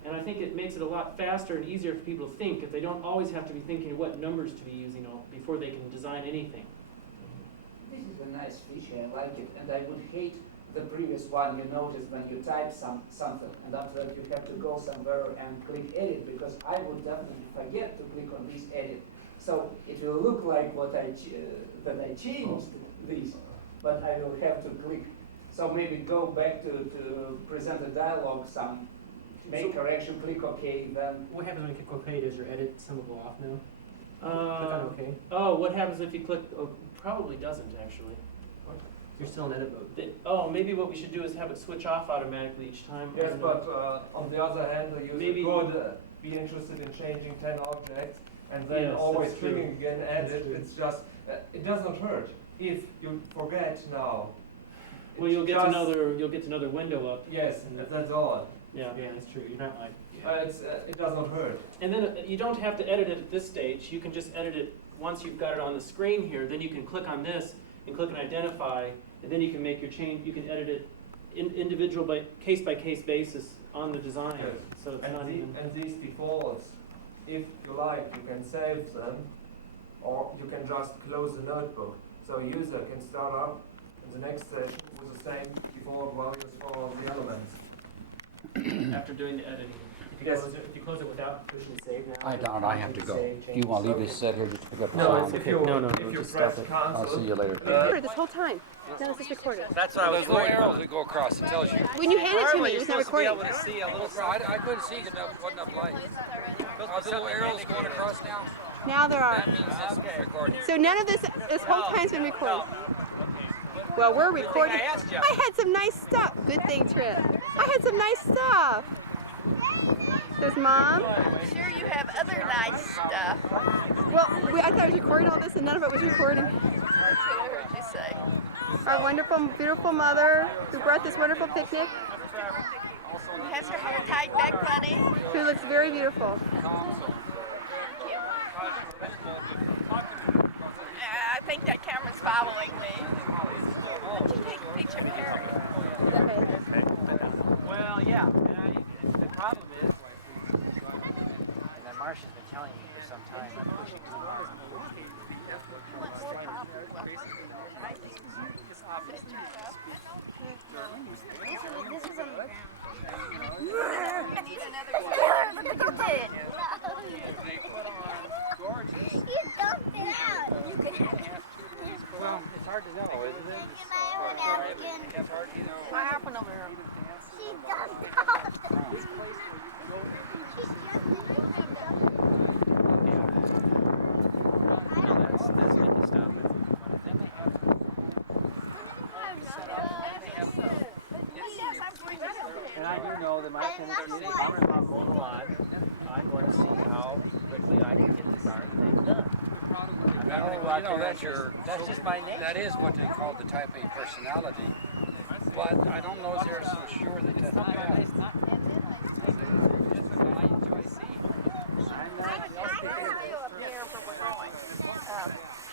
And I think it makes it a lot faster and easier for people to think if they don't always have to be thinking of what numbers to be using before they can design anything. This is a nice feature, I like it, and I would hate the previous one you noticed when you type something, and after that you have to go somewhere and click edit, because I would definitely forget to click on this edit. So it will look like what that I changed this, but I will have to click. So maybe go back to present a dialogue, make correction, click OK, then. What happens when you click OK? Does your edit symbol go off now? Click on OK. Oh, what happens if you click? Oh, probably doesn't actually. You're still in edit mode. Maybe what we should do is have it switch off automatically each time. Yes, but on the other hand, the user Maybe could be interested in changing 10 objects and then Yes, always that's true. clicking again, edit. It's just, it doesn't hurt. If you forget now, Well, you'll get another window up. Yes, that's all. Yeah. Yeah, that's true. You're not like. It doesn't hurt. And then you don't have to edit it at this stage. You can just edit it once you've got it on the screen here. Then you can click on this and click on identify, and then you can make your change. You can edit it individual by case basis on the design. Yes. So it's not even. And these defaults, if you like, you can save them, or you can just close the notebook. So a user can start up in the next session with the same default values for all the elements. After doing the editing. If you close it without pushing save now. I don't, I have to go. Do you want to leave this set here just to pick up the No, sound? if you, if you press cancel, I'll see you later. Recorded this whole time. None of this recorded. That's what I was worried about. That go across, it tells you. When you hand it to me, it was not recording. See a little, I couldn't see because it wasn't up light. Are the little arrows going across now? Now there are. That means it's recording. So none of this whole time's been recorded. Well, we're recording. I had some nice stuff. Good thing, Trip. I had some nice stuff. There's Mom. Sure you have other nice stuff. Well, I thought I was recording all this and none of it was recording. That's what I heard you say. Our wonderful, beautiful mother who brought this wonderful picnic. Who has her hair tied back funny. Who looks very beautiful. I think that camera's following me. Why don't you take a picture of Harry? Well, yeah. The problem is, that Marcia's been telling me for some time, I'm pushing too hard. This is on the ground. I need another camera. Look what you did. You dumped it out. You can have it. Well, it's hard to know, isn't it? It's hard to know. What happened over here? She dumped out. That's making stop. And I do know that my tendency is if I'm around mowing a lot, I'm going to see how quickly I can get this darn thing done. I'm not going to go out there. That's just my nature. That is what they call the type A personality. But I don't know if they're so sure that that's bad.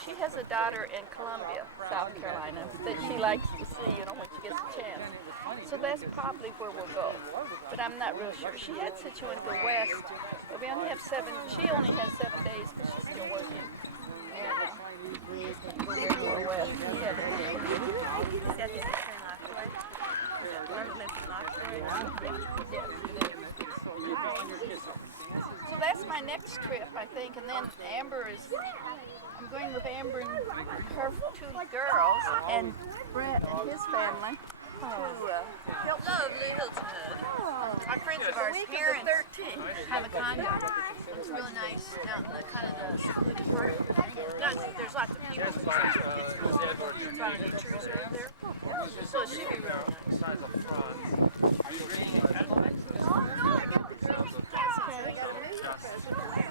She has a daughter in Columbia, South Carolina, that she likes to see, when she gets a chance. So that's probably where we'll go. But I'm not real sure. She had said she wanted to go west, but she only has 7 days because she's still working. And we'll go west. So that's my next trip, I think, and then I'm going with Amber and her 2 girls, and Brett and his family, Lovely Hilton Head. Our friends of ours' parents have a condo. It's really nice out in the kind of the secluded part. There's lots of people. Trying to get tours over there. So it should be real nice.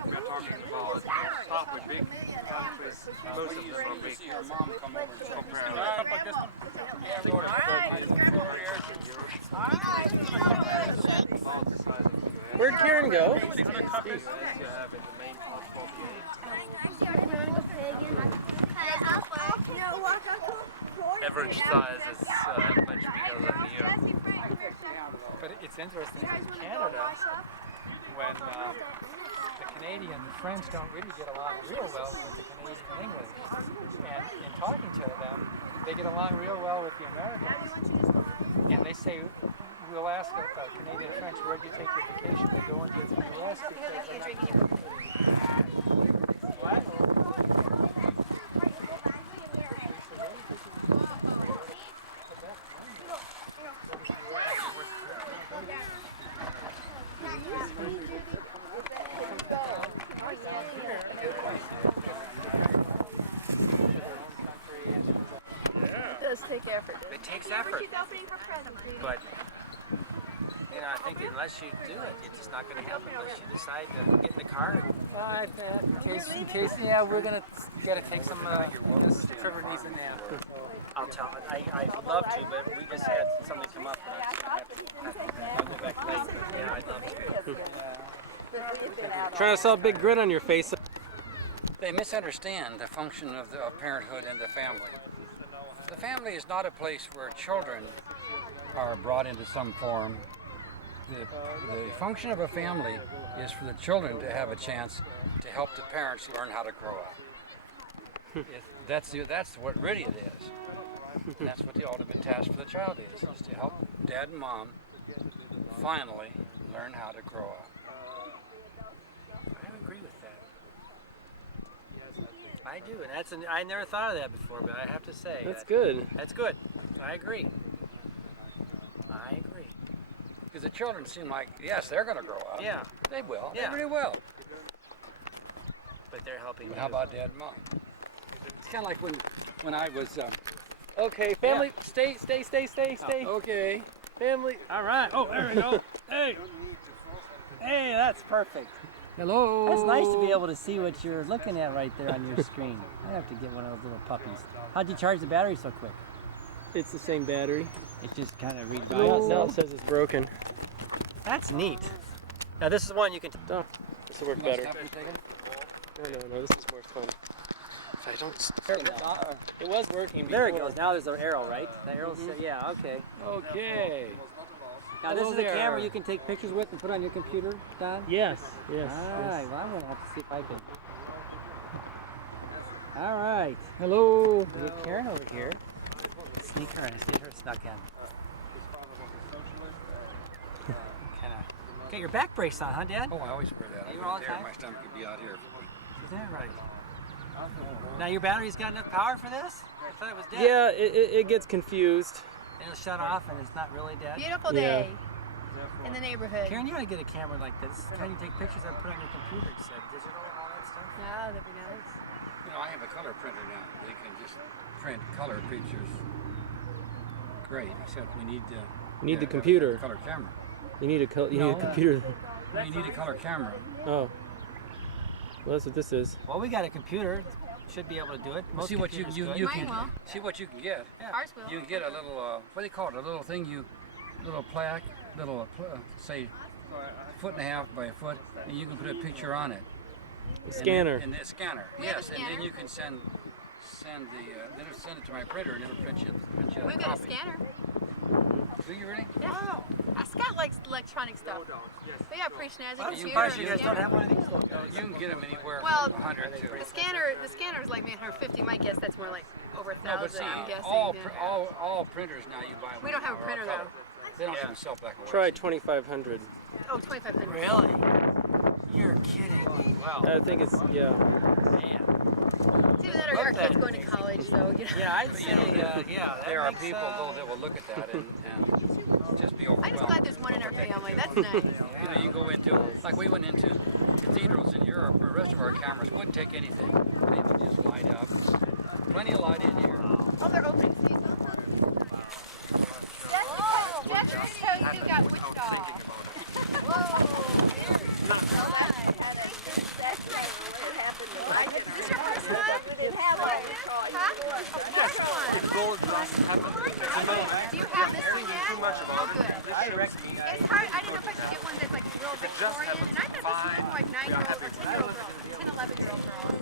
We're talking about probably big countries. Most of them are big. Your mom come over and compare. Where'd Karen go? Average size is much bigger than here. But it's interesting in Canada when the Canadian and French don't really get along real well with the Canadian English. And in talking to them, they get along real well with the Americans. And they say, we'll ask a Canadian French, where do you take your vacation? They go into the U.S. What? It does take effort. It takes effort. But you know, I think unless you do it, it's just not going to happen unless you decide to get in the car. In case, yeah, we're gonna gotta take some. Trevor needs a nap. I'll tell it. I'd love to, but we just had something come up, and I just have to I'll go back late. But yeah, I'd love to. Trying to sell a big grin on your face. They misunderstand the function of parenthood and the family. The family is not a place where children are brought into some form. The function of a family is for the children to have a chance to help the parents learn how to grow up. That's what really it is. And that's what the ultimate task for the child is to help dad and mom finally learn how to grow up. I agree with that. I do, and I never thought of that before, but I have to say That's good. That's good. I agree. I agree. Because the children seem like, yes, they're going to grow up. Yeah. They will. Yeah. They really will. But they're helping. But how about dad and mom? It's kind of like when I was. Okay, family, stay. Okay. Family. All right. Oh, there we go. Hey. Hey, that's perfect. Hello. It's nice to be able to see what you're looking at right there on your screen. I have to get one of those little puppies. How'd you charge the battery so quick? It's the same battery. It just kind of reads Now it says it's broken. That's neat. Now this is one you can. Oh, this will work better. No, this is more fun. If I don't. It was working before. There it goes. Now there's an arrow, right? The arrow says, yeah, okay. Okay. Now this is a camera you can take pictures with and put on your computer, Don? Yes. All right, well I'm going to have to see if I can. All right. Hello. We get Karen over here. Sneak her in, get her snuck in. Got your back brace on, huh, Dad? Oh, I always wear that. You wear all the time? My stomach could be out here. Is that right? Now your battery's got enough power for this? I thought it was dead. Yeah, it gets confused. It'll shut off and it's not really dead. Beautiful day in the neighborhood. Karen, you ought to get a camera like this. Can you take pictures and put on your computer? You said digital and all that stuff? Yeah, that'd be nice. You know, I have a color printer now. They can just print color pictures. Great, except we need the computer. Color camera. You need a computer. You need a color camera. Oh. Well, that's what this is. Well, we got a computer. Should be able to do it. Most see what you Mine will. see what you can get. Yeah. Ours will. You can get a little what do they call it? A little thing little plaque, say 1.5 by a foot, and you can put a picture on it. A scanner. And the scanner. We have a Yes, and then you can send then it'll send it to my printer and it'll print you a We've got a copy. scanner. Do you really? Yeah. Wow. Scott likes electronic stuff. We got pretty snazzy I'm computer. surprised you and guys don't scanner. have one of these little guys. You can get them anywhere Well, from 100 to. The scanner is like maybe 150. My guess that's more like over 1,000. No, but see, I'm guessing. all printers now you buy. We don't have a printer color. though. They don't even sell black and white. Try 2,500. Oh, 2,500. Really? You're kidding. Wow. I think it's Man. It's even that our kids going to college, so you Yeah, I'd say, yeah, that there are makes, people though that will look at that and just be overwhelmed. I'm just glad there's one in our with what that family. could That's do. nice. You know, you go into, like we went into cathedrals in Europe, where the rest of our cameras wouldn't take anything. They would just light up. Plenty of light in here. Oh, they're opening season. That's so you got which dog? Is this your first one? Huh? First one. Do you have this one yet? Oh, good. It's hard. I didn't know if I should get one that's like real Victorian, and I thought this was more like 9-year-old or 10-year-old girls, 10, 11-year-old girls.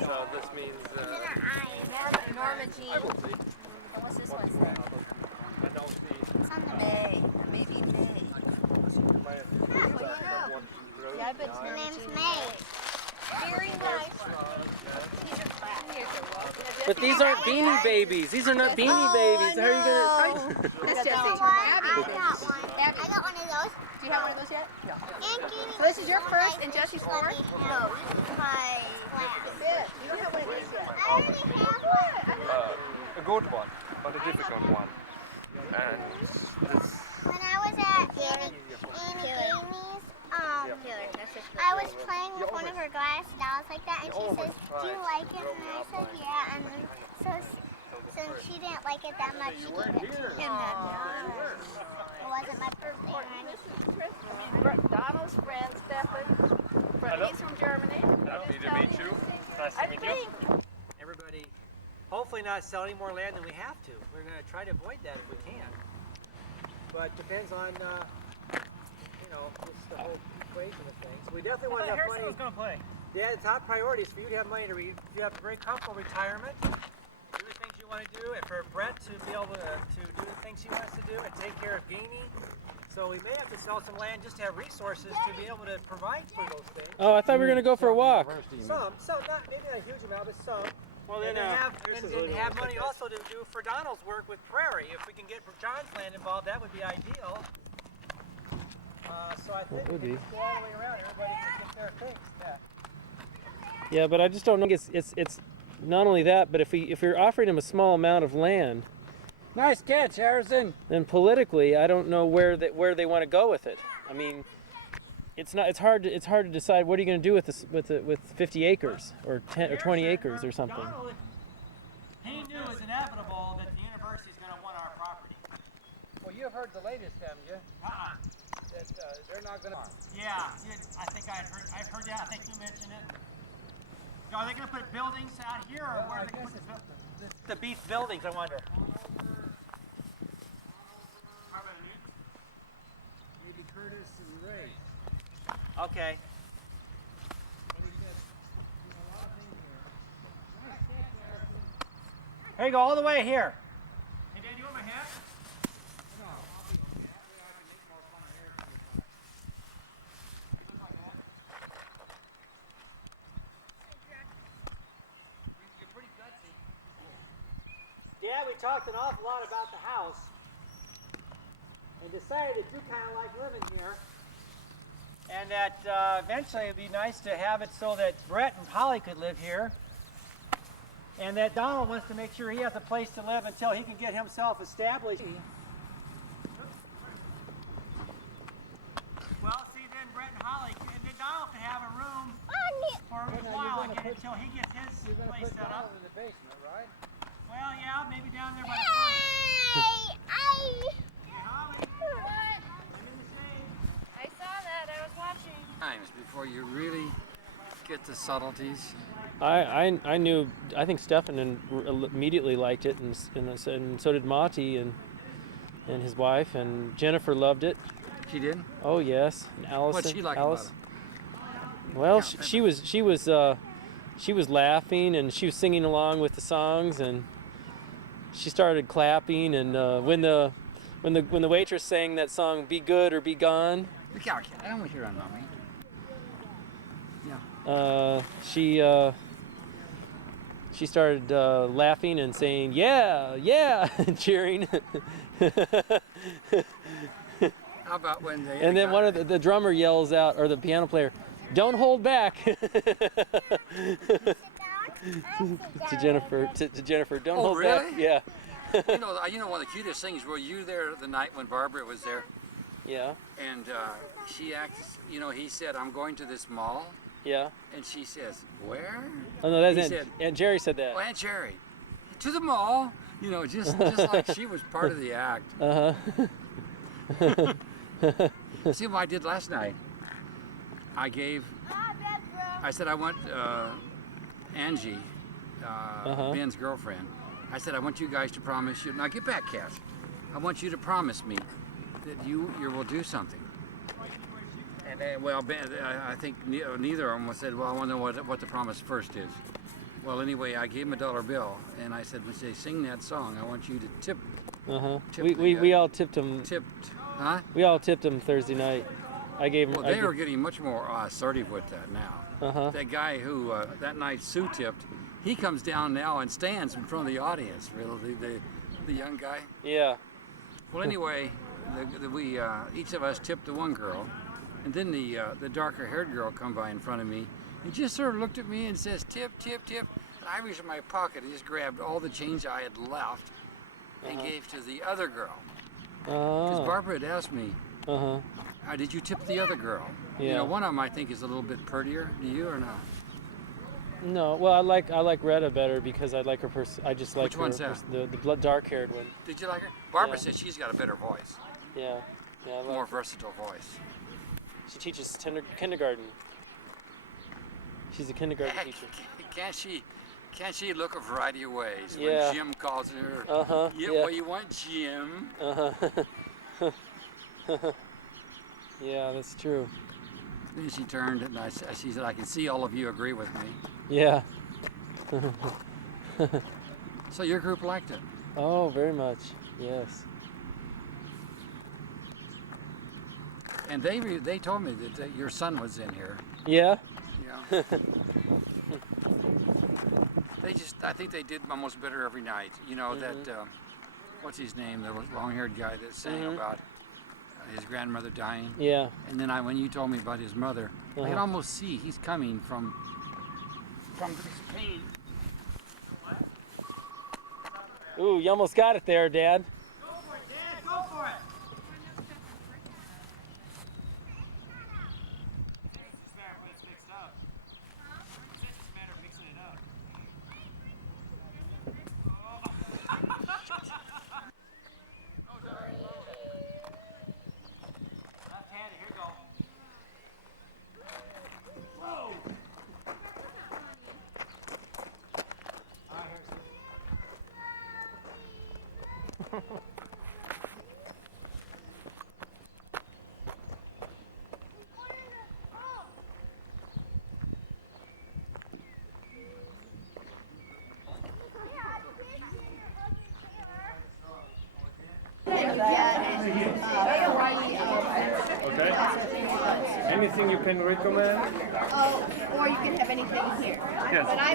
So this means Norma Jean. I will see. And what's this one say? I don't see. It's on the May. Maybe May. Yeah, I bet Her name's May. very nice. But these aren't Beanie Babies. These are not Beanie Babies. How are you gonna? That's Jesse. I got one. I got one of those. Do you have one of those yet? No. And So this is your first and Jesse's fourth? No, this is my last. You don't have one of these yet. I already have one. A good one, but a difficult one. And this. When I was at Annie Amy's, I was playing with one of her glass dolls like that, and she says, "Do you like it?" And I said, "Yeah." And then so she didn't like it that much. She gave it to him that day. It wasn't my birthday or anything. Donald's friend, Stefan. He's from Germany. Happy to meet you. Nice to meet you. everybody, hopefully not sell any more land than we have to. We're going to try to avoid that if we can. But depends on, you know, just the whole equation of things. We definitely want enough money. Harrison was going to play. Yeah, the top priority is for you to have money to you have a very comfortable retirement, do the things you want to do, and for Brett to be able to do the things he wants to do and take care of Gainey. So we may have to sell some land just to have resources to be able to provide for those things. Oh, I thought we were gonna go for a walk. Some, not maybe not a huge amount, but some. Well, and then have money also to do for Donald's work with Prairie. If we can get John's land involved, that would be ideal. So I think we can go all the way around. Everybody can get their things back. Yeah, but I just don't know. It's not only that, but if you're offering him a small amount of land, Nice catch, Harrison. then politically, I don't know where they want to go with it. I mean, it's hard to decide what are you going to do with this with 50 acres or 10 or 20 acres or something. Donald, he knew it was inevitable that the university is going to want our property. Well, you've heard the latest, haven't you? That they're not going to. Yeah, I think I've heard that. I think you mentioned it. Are they going to put buildings out here, or where are they going to put the beef buildings? I wonder. Maybe Curtis and Ray. Okay. Here you go, all the way here. Hey, Dan, you want my hat? Yeah, we talked an awful lot about the house and decided that you kind of like living here, and that eventually it'd be nice to have it so that Brett and Polly could live here, and that Donald wants to make sure he has a place to live until he can get himself established. Well, see, then Brett and Holly, and then Donald can have a room for a while again until he gets his place set up. In the basement, right? Well, yeah, maybe down there by the furnace. I saw that. I was watching. Times before you really get the subtleties. I knew. I think Stefan immediately liked it, and so did Monty and his wife, and Jennifer loved it. She did? Oh yes, and Allison. What'd she like Alice. about it? Well, she was laughing and she was singing along with the songs, and she started clapping. And when the waitress sang that song, "Be Good or Be Gone," I don't want to hear on mommy. she started laughing and saying, "Yeah, yeah," and cheering. How about when they? And then one of the drummer yells out, or the piano player, "Don't hold back." to Jennifer. To Jennifer, don't Oh, hold really? back. Yeah. You know, one of the cutest things. Were you there the night when Barbara was there? Yeah. And she acts. You know, he said, "I'm going to this mall." Yeah. And she says, "Where?" Oh no, that's He said, Aunt Jerry said that. "Oh, Aunt Jerry, to the mall." You know, just like she was part of the act. See what I did last night? I said I want Angie, Ben's girlfriend. I said I want you guys to promise you. Now get back, Cash. I want you to promise me that you will do something. And then, well, Ben, I think neither of them said, well, I want to know what the promise first is. Well, anyway, I gave him a $1 bill, and I said, when they sing that song, I want you to tip. We all tipped him. Tipped, huh? We all tipped him Thursday night. I gave him. Well, they are getting much more assertive with that now. That guy who that night Sue tipped, he comes down now and stands in front of the audience. Really, the young guy. Yeah. Well, anyway, we each of us tipped the one girl, and then the darker-haired girl come by in front of me. He just sort of looked at me and says, "Tip, tip, tip." And I reached in my pocket and just grabbed all the change I had left and gave to the other girl. Because Barbara had asked me, did you tip the other girl? Yeah. You know, one of them I think is a little bit prettier. Do you or no? No. Well, I like Retta better because I like her I just like Which her. one's that? The dark-haired one. Did you like her? Barbara says she's got a better voice. Yeah. Yeah. I like more versatile voice. She teaches kindergarten. She's a kindergarten teacher. Can't she look a variety of ways Yeah. when Jim calls her? Yeah. Well, you want Jim? Yeah, that's true. Then she turned and she said, "I can see all of you agree with me." Yeah. So your group liked it? Oh, very much. Yes. And they told me that your son was in here. Yeah. Yeah. I think they did almost better every night. You know that what's his name? The long-haired guy that sang about his grandmother dying. Yeah. And then when you told me about his mother, I can almost see he's coming from this pain. Ooh, you almost got it there, Dad. Go for it, Dad. Go for it. Okay. Anything you can recommend? Or you can have anything here. Yes. But I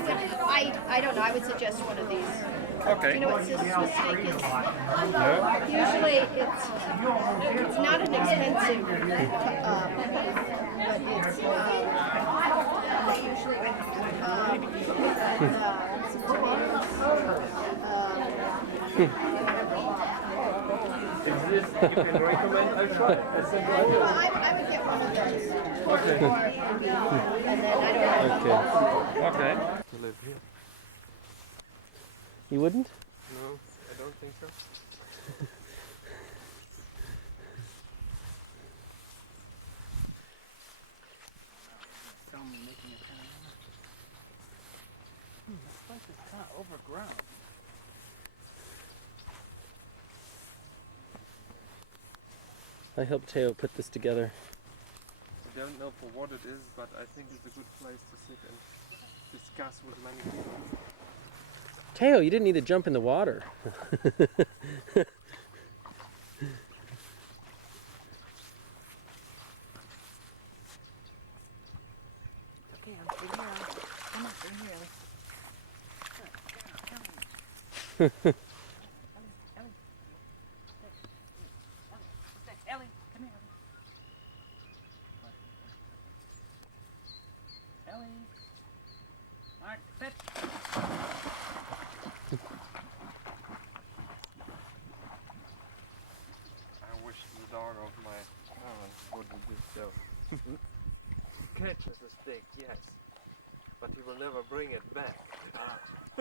don't know, I would suggest one of these. Okay. Do you know what Swiss steak is? No. Usually it's not an expensive but it's usually Is this you can recommend? I'll try it. well, I would get one of those. Okay. And then I don't know. Okay. You live here. You wouldn't? No, I don't think so. This place is kind of overgrown. I helped Teo put this together. I don't know for what it is, but I think it's a good place to sit and discuss with many people. Teo, you didn't need to jump in the water. Okay, I'm through here. Come on, through here. Ellie, come here. Ellie. Mark, sit.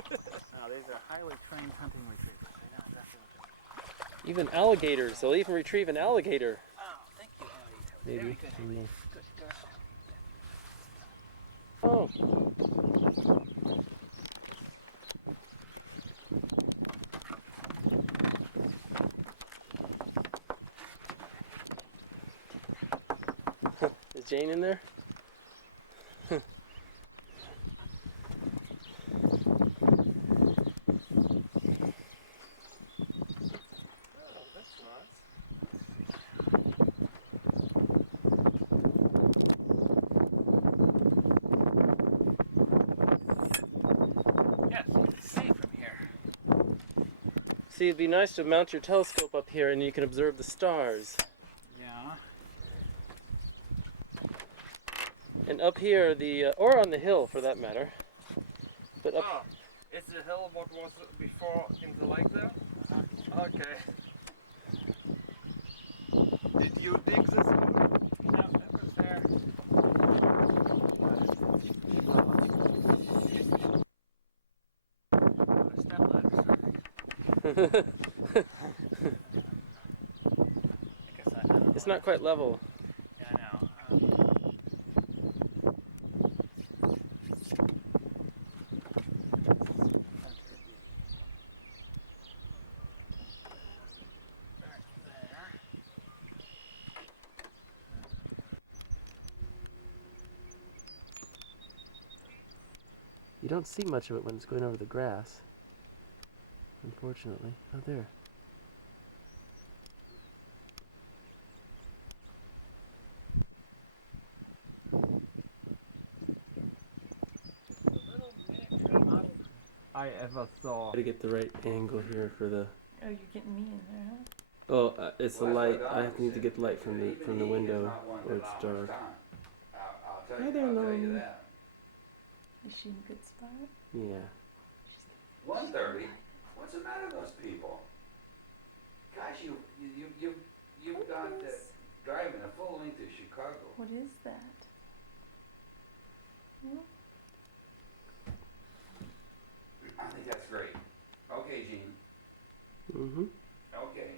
these are highly trained hunting retrievers. They know exactly what they're doing. Even alligators. They'll even retrieve an alligator. Oh, thank you, Ellie. Maybe. Very good, I don't know. Good girl. Oh. Is Jane in there? Yes, you can see from here. See, it'd be nice to mount your telescope up here and you can observe the stars. Yeah. And up here, or on the hill for that matter. But up. Ah, is the hill what was before in the lake there? Okay. Did you dig this hole? No, that was there. It's not quite level. Yeah, I know. You don't see much of it when it's going over the grass. Unfortunately. Oh, there. I ever saw. Gotta get the right angle here for the. Oh, you're getting me in there, huh? Oh, it's the light. I need to get the light from the window, or it's dark. Hi there, Lauren. Is she in a good spot? Yeah. 1:30. What's the matter with those people? Gosh, you've got driving a full length to Chicago. What is that? Hmm? I think that's great. Okay, Gene. Mm-hmm. Okay.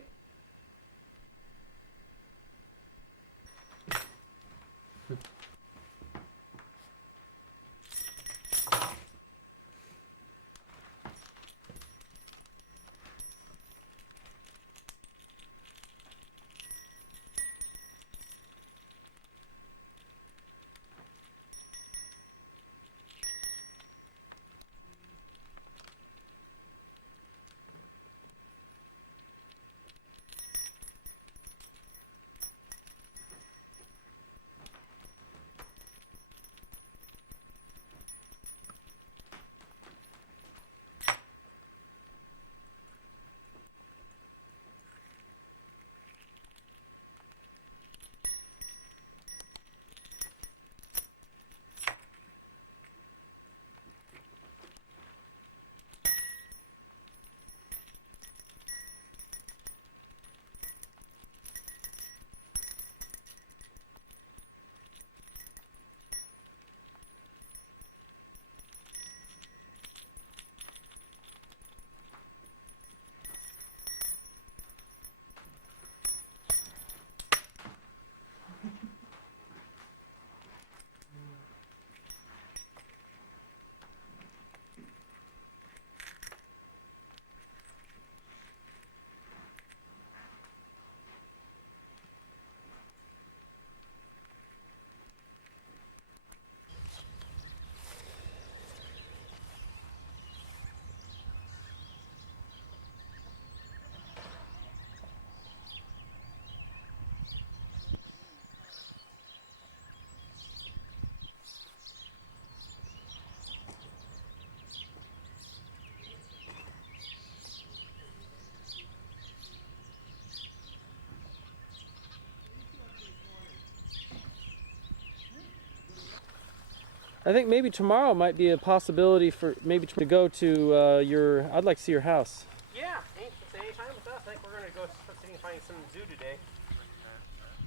I think maybe tomorrow might be a possibility for maybe to go to your. I'd like to see your house. Yeah, anytime with us. I think we're going to go see and find some zoo today.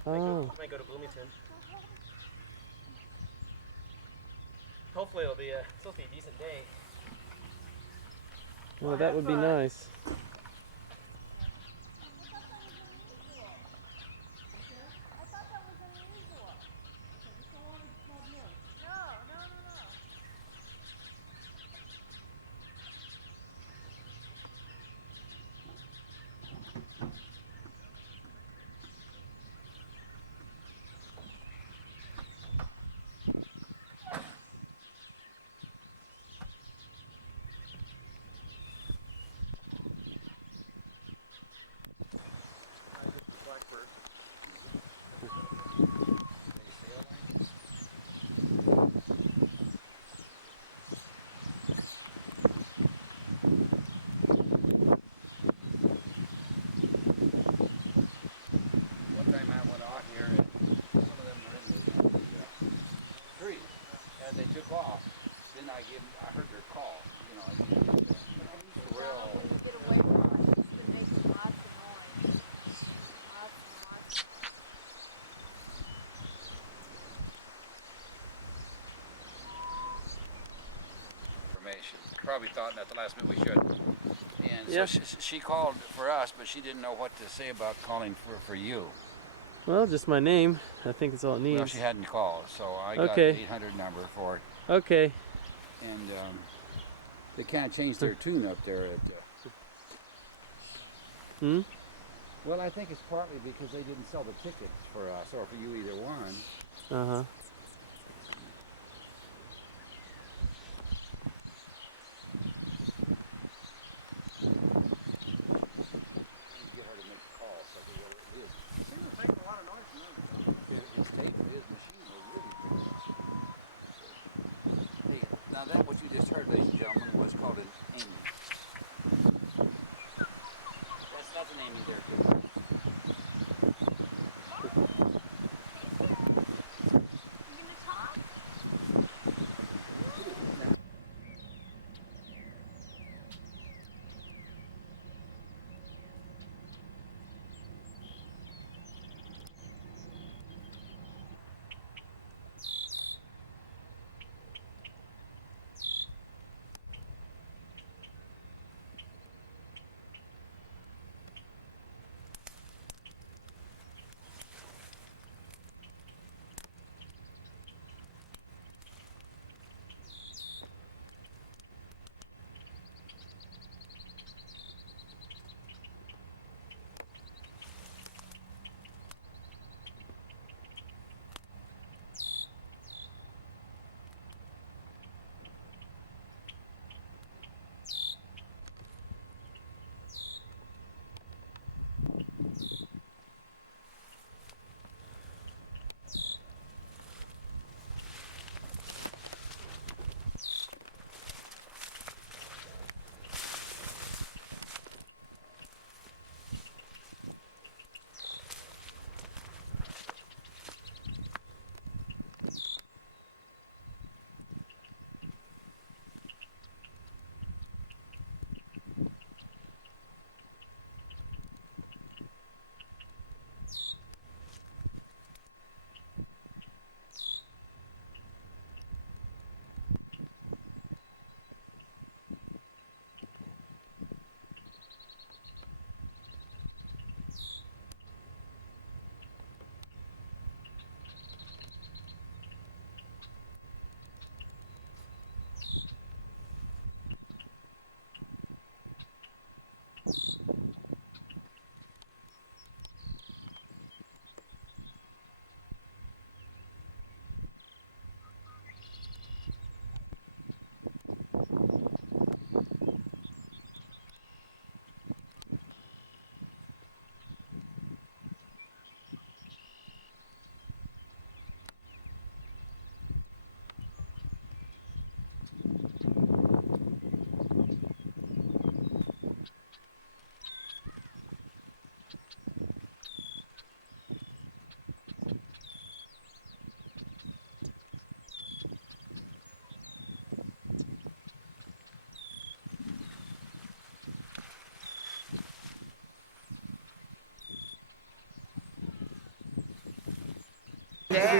Oh. Might go to Bloomington. Hopefully it'll be supposed to be a decent day. Well, that would be nice. One time I went out here and some of them were in the tree and they took off. Then I heard their call, you know. Real. Information. Probably thought at the last minute we should. And Yep. so she called for us, but she didn't know what to say about calling for you. Well, just my name. I think that's all it needs. Well, she hadn't called, so I got Okay. the 800 number for it. Okay. And they kind of changed their tune up there. Hmm? Well, I think it's partly because they didn't sell the tickets for us, or for you, either one. Uh-huh. Now that what you just heard, ladies and gentlemen, was called an Amy. That's an Amy there too.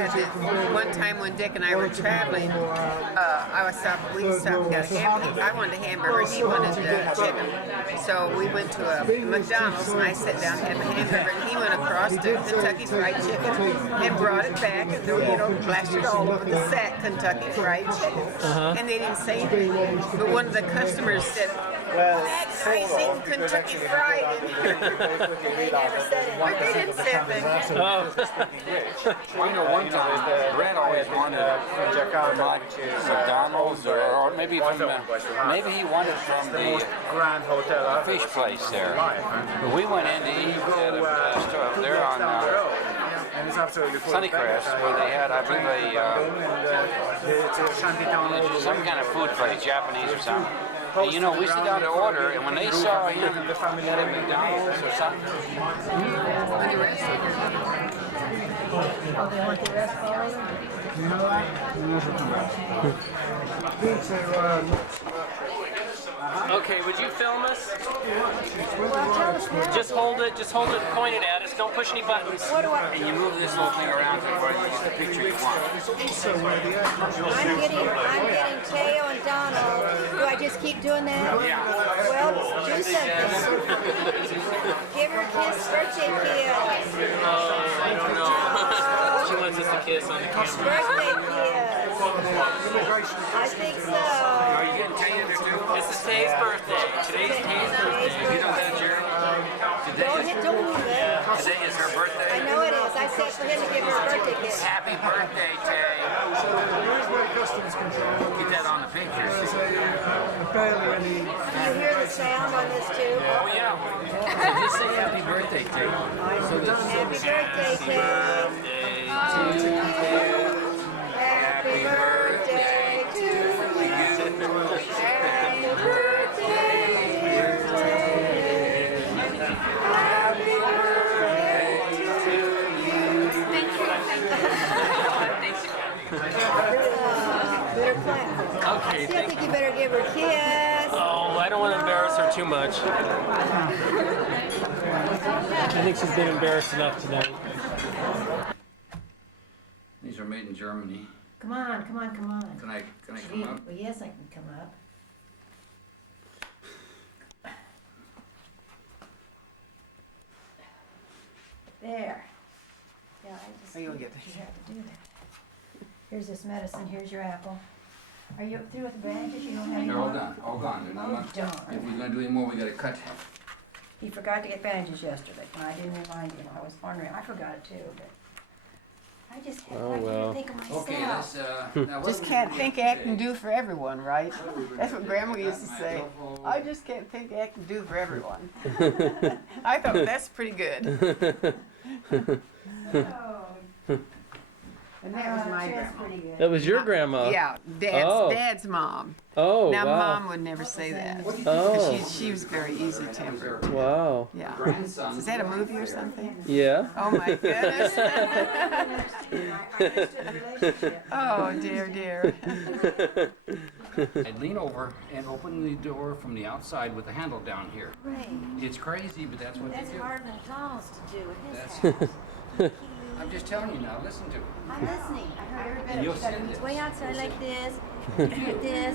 had this one time when Dick and I were traveling. We stopped and got a hamburger. I wanted a hamburger. He wanted chicken. So we went to a McDonald's, and I sat down and had my hamburger. And he went across to Kentucky Fried Chicken and brought it back, and blasted all over the sack Kentucky Fried Chicken. And they didn't say anything. But one of the customers said, "That guy's eating Kentucky Fried." But they didn't say a thing. Well, you know, one time, Brett always wanted from McDonald's, or maybe from maybe he wanted from the fish place there. But we went in to eat at a store up there on Sunnycrest, where they had, I believe, some kind of food place, Japanese or something. And, you know, we sit down to order, and when they saw him at McDonald's or something, Okay, would you film us? Just hold it pointed at us. Don't push any buttons. and you move this whole thing around to where you get the picture you want. I'm getting Teo and Donald. Do I just keep doing that? Yeah. Well, do something. Give her a kiss, birthday kiss. I don't know. She wants us to kiss on the camera. Birthday kiss. I think so. Are you getting Tay in there too? This is Tay's birthday. Today's Tay's birthday. You know that, Jerry? Don't move it. Today is her birthday. I know it is. I said for him to give her a birthday kiss. Happy birthday, Tay. Get that on the picture. Do you hear the sound on this too? Oh, yeah. So just say happy birthday, Tay. Happy birthday, Tay. Happy birthday to you. Happy birthday, dear Tay. Happy birthday to you. Thank you. Better clap. Okay, I think you better give her a kiss. Oh, I don't want to embarrass her too much. I think she's been embarrassed enough tonight. These are made in Germany. Come on. Can I come up? Well, yes, I can come up. There. Yeah, I just. Are you gonna get this? You have to do that. Here's this medicine. Here's your apple. Are you through with the bandages? You don't have any They're all more? done. All gone. They're not much. darn. If we're going to do any more, we got to cut. He forgot to get bandages yesterday. I didn't remind him. I was wondering. I forgot it too, but I just had, Oh, I well. can't think of myself. Okay, let's. Now what Just do we can't do think, today? act, and do for everyone, right? That's what Grandma used to say. I just can't think, act, and do for everyone. I thought that's pretty good. And that was my That's grandma. pretty good. That was your grandma. Yeah, Oh. Dad's mom. Oh, Now, wow. Mom would never say that. Oh. She was very easy-tempered. Wow. Yeah. Grandson. Is that a movie or something? Yeah. Oh my goodness. Oh dear, dear. I'd lean over and open the door from the outside with the handle down here. Right. It's crazy, but that's what That's they do. hard than Donald's to do in his That's- house. I'm just telling you now, listen to me. I'm listening. I heard every bit And of you'll it. see He's this. way outside like this. Like this.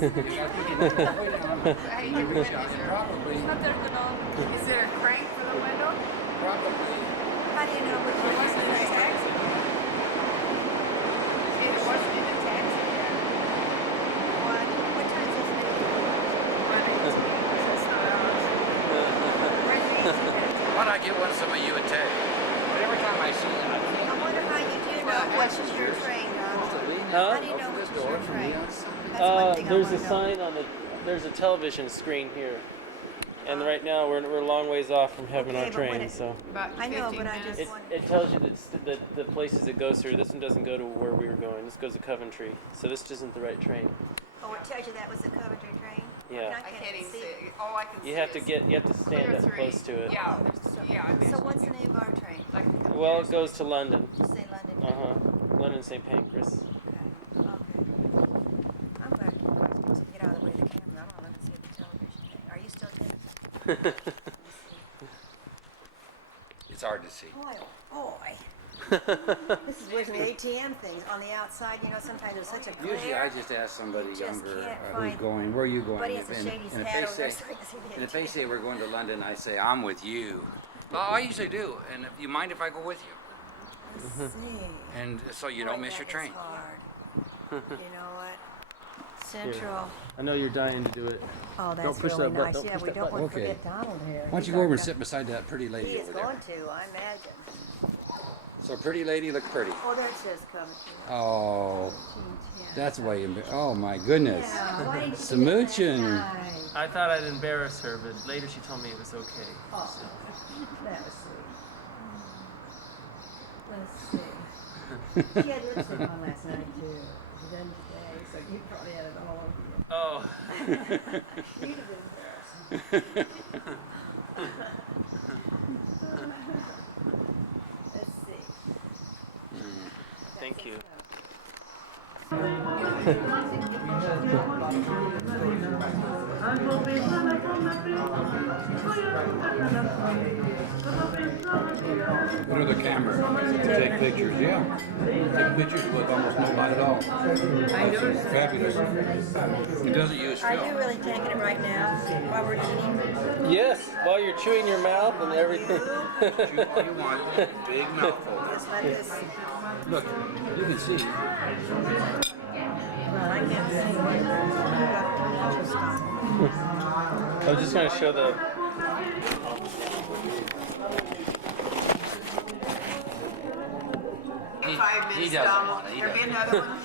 Probably. Is there a crank for the window? Probably. How do you know which one was in the taxi? It wasn't in the taxi yet. What time is this video? Why don't I get one some of you and Tay? But every time I see them, I think. I wonder how you do know which is your train, Donald. Huh? How do you know which is your train? That's one thing I There's wanna a know. sign on there's a television screen here. And right now we're a long ways off from having Okay, our but when train, it- so. About I know, 15 but I minutes. just want. It tells you the places it goes through. This one doesn't go to where we were going. This goes to Coventry. So this isn't the right train. Oh, it tells you that was the Coventry train? Yeah. I can't even see it. All I can see You have to is stand clear up three. close to it. Yeah, yeah. So what's the name of our train? Well, it goes to London. Just say London. London St. Pancras. Okay. I'm going to get out of the way of the camera. I don't want to see the television thing. Are you still taping? It's hard to see. Boy, oh boy. This is where's the ATM things on the outside. You know, sometimes there's such a glare. Usually I just ask somebody You just younger can't who's find- going, where are you going? Buddy has to shade his and hat if over they there say, so he can see the and if they say we're going to London, I say, I'm with you. Well, I usually do. And if you mind if I go with you? Let's see. And so you don't miss your That is train. hard. You know what? Central. I know you're dying to do it. Oh, that's Don't push really that button. nice. Don't Yeah, push we that don't button. want to Okay. forget Donald here. Why don't you go over and sit beside that pretty lady He is over there? going to, I imagine. So pretty lady, look pretty. Oh, there it says coming. Oh, that's way oh my goodness. Yeah, why didn't you do Smooching. that nice? I thought I'd embarrass her, but later she told me it was okay. Oh, So. that was sweet. Let's see. She had lipstick on last night too. She doesn't today, so you probably had it all over you. Oh. You'd have been embarrassed. Let's see. Thank you. What are the camera? Take pictures, yeah. Take pictures with almost no light at all. It's fabulous. It doesn't use Are film. you really taking it right now while we're eating? Yes, while you're chewing your mouth and everything. Chew all you want. Big mouthful. Just let this. Look, you can see. Well, I can't see. I'm just going to show the. He doesn't want it. He There'll be doesn't. another one.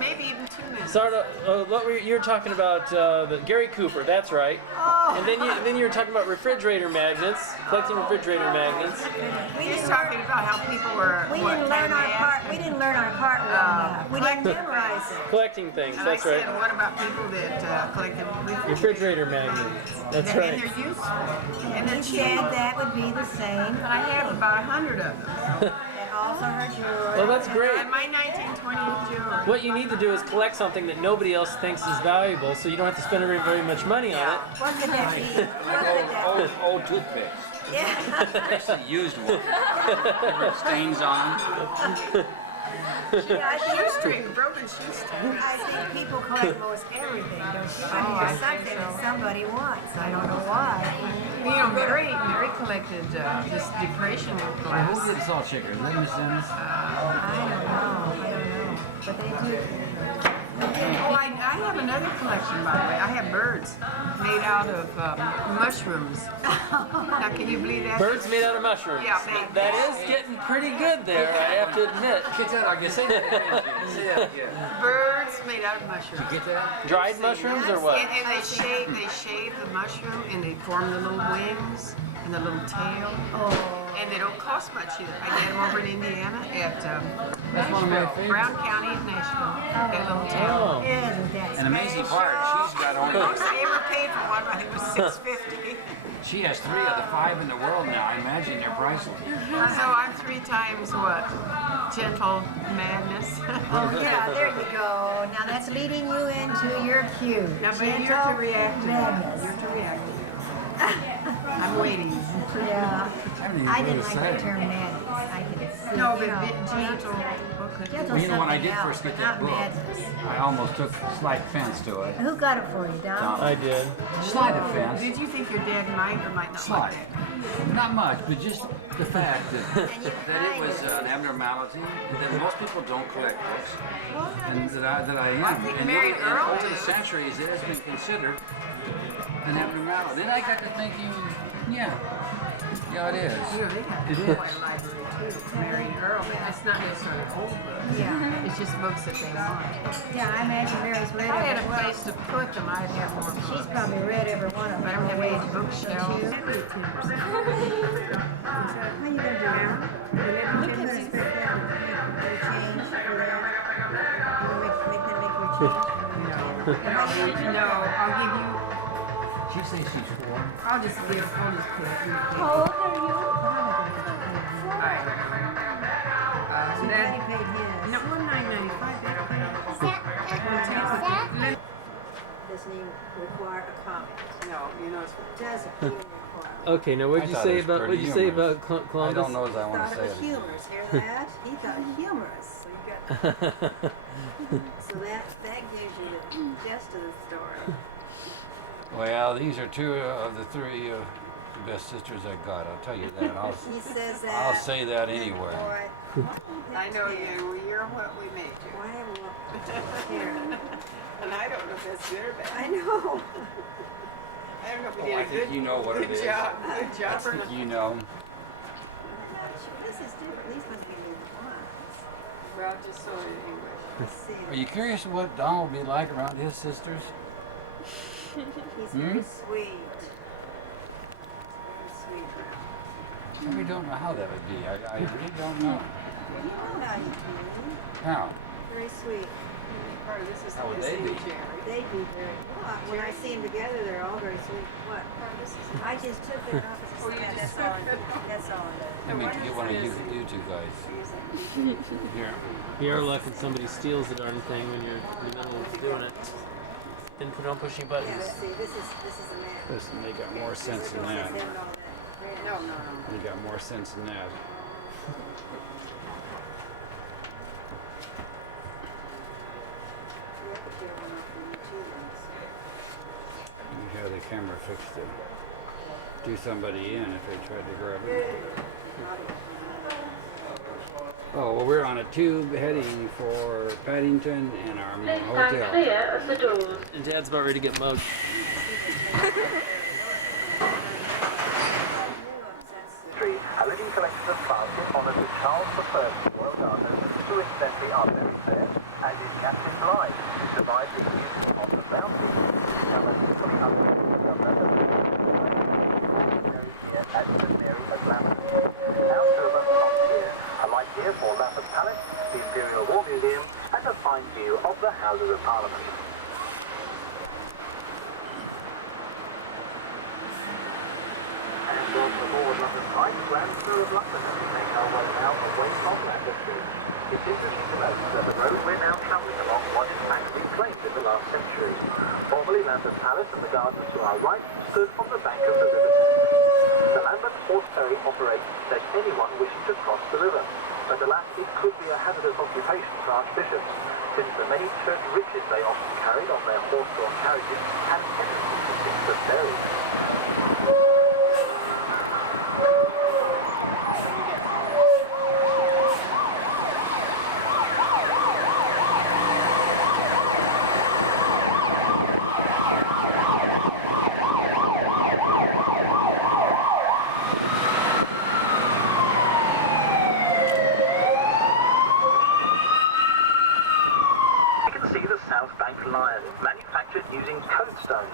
Maybe even 2 minutes. Sort of, what were you were talking about? The Gary Cooper, that's right. Oh. And then you were talking about refrigerator magnets, collecting refrigerator magnets. We was talking about how people were. We didn't learn our part. We didn't learn our part well enough. We didn't memorize it. Collecting things, And that's I right. said, what about people that collected Refrigerator magnets, that's And right. they're useful. And they're He cheap. said that would be the same. I have about 100 of them. And also her jewelry. Well, that's great. And my 1920 jewelry. What you need to do is collect something that nobody else thinks is valuable, so you don't have to spend very much money on it. What could that be? What could that be? Old toothpicks. Yeah. Actually used one. Stains on them. Shoestring, broken shoestring. I think people collect most everything, don't you? I mean, Oh, I there's something think that so. somebody wants. I don't know why. You know, Mary collected this decoration glass. Who gets salt shaker? Is that Miss Sims? I don't know. But they do. Oh, I have another collection, by the way. I have birds made out of mushrooms. Now, can you believe that? Birds made out of mushrooms. Yeah, That is getting pretty good there, I have to admit. Get that again. Say that again. Say that again. Birds made out of mushrooms. You get that? Dried mushrooms or what? And they shave the mushroom and they form the little wings and the little tail. Oh. And they don't cost much either. I get them over in Indiana at That's one of my Nashville, favorites. Brown County at Nashville. That little tail. Isn't that An amazing part. She's got The most only. I ever paid for one, I think, was $6.50. She has 3 of the 5 in the world now. I imagine they're priceless. So I'm 3 times what? Gentle madness. Oh, yeah, there you go. Now that's leading you into your cue. Now, but you're to react to that. You're to react to that. I'm waiting. Yeah. I didn't like say. the term madness. I can see. No, you but know, gentle. gentle Well, you know when I something did else, first get but that not book, madness. I almost took slight offense to it. Who got it for you, Don? I did. Slight offense. Did you think your dad might or might not Slight. like it? Not much, but just the fact that it was an abnormality, that most people don't collect books, and that I am. I think and Mary in Earl over the did. centuries, it has been considered an abnormality. Then I got to thinking, yeah, it is. Yeah, they got It quite is. a library too. Mary Earl. It's not necessarily old books. Yeah. It's just books that they want. Yeah, I imagine Mary's read If I had every a one. place to put them, I'd have more books. She's probably read every one of them. But I don't have any bookshelves. How you gonna do, Aaron? Look at this. Change for that. You wanna make them make you change? No, I'll give you. She says she's 4. I'll just put it. How old are you? Alright. So Daddy paid his. No, $19.95. Doesn't even require a comment. No, you know it's. Doesn't even require. Okay, now what'd I you thought say it was about pretty what'd you say humorous. about I Columbus? don't know as I want Thought to it say was it. humorous. Hear that? He thought humorous. So you got. So that gives you the gist of the story. Well, these are two of the three best sisters I got. I'll tell you that. He says that. I'll say that anywhere. Boy, I know you. You're what we made you. why am I here? And I don't know if that's good or bad. I know. I don't know if we Oh, did I a think good, you know what good it is. job. Good I job. think you know. This is different. These must be new ones. Well, just so anyway. Let's see. Are you curious what Don will be like around his sisters? He's very sweet. Very sweet. I really don't know how that would be. I really don't know. You know how you do. How? Very sweet. Part of this is How would the they be? Jerry. They'd be very. Well, when I see them together, they're all very sweet. What? I just took their opposites. Oh, you Yeah, just that's all. That's all. Let me get one of you two guys. Here. You're lucky somebody steals the darn thing when you're in the middle of doing it. Then don't push any buttons. Yeah, see, this is a man. Listen, they got more sense than that. No. They got more sense than that. You have the camera fixed to do somebody in if they tried to grab it. Oh, well, we're on a tube heading for Paddington and our hotel. Clear of the doors. And Dad's about ready to get mugged. A living collection of plants in honour to Charles I, Royal Gardeners, who incidentally are very fair, and is Captain Blythe, who survived the use of the Bounty. Now, a equally unfortunate governor of the very near as St Mary of Lambeth. Now to the top tier, a light here for Lambeth Palace, the Imperial War Museum, and a fine view of the Houses of Parliament. Welcome aboard London Pipe, Grand Tour of London, as we make our way now away from Lambeth Street. It's interesting to note that the road we're now travelling along was in fact reclaimed in the last century. Formerly Lambeth Palace and the gardens to our right stood on the bank of the river. The Lambeth Horse Ferry operates to take anyone wishing to cross the river, but alas, it could be a hazardous occupation for archbishops, since the many church riches they often carried on their horse-drawn carriages had tendency to sink the ferry. Using codestone.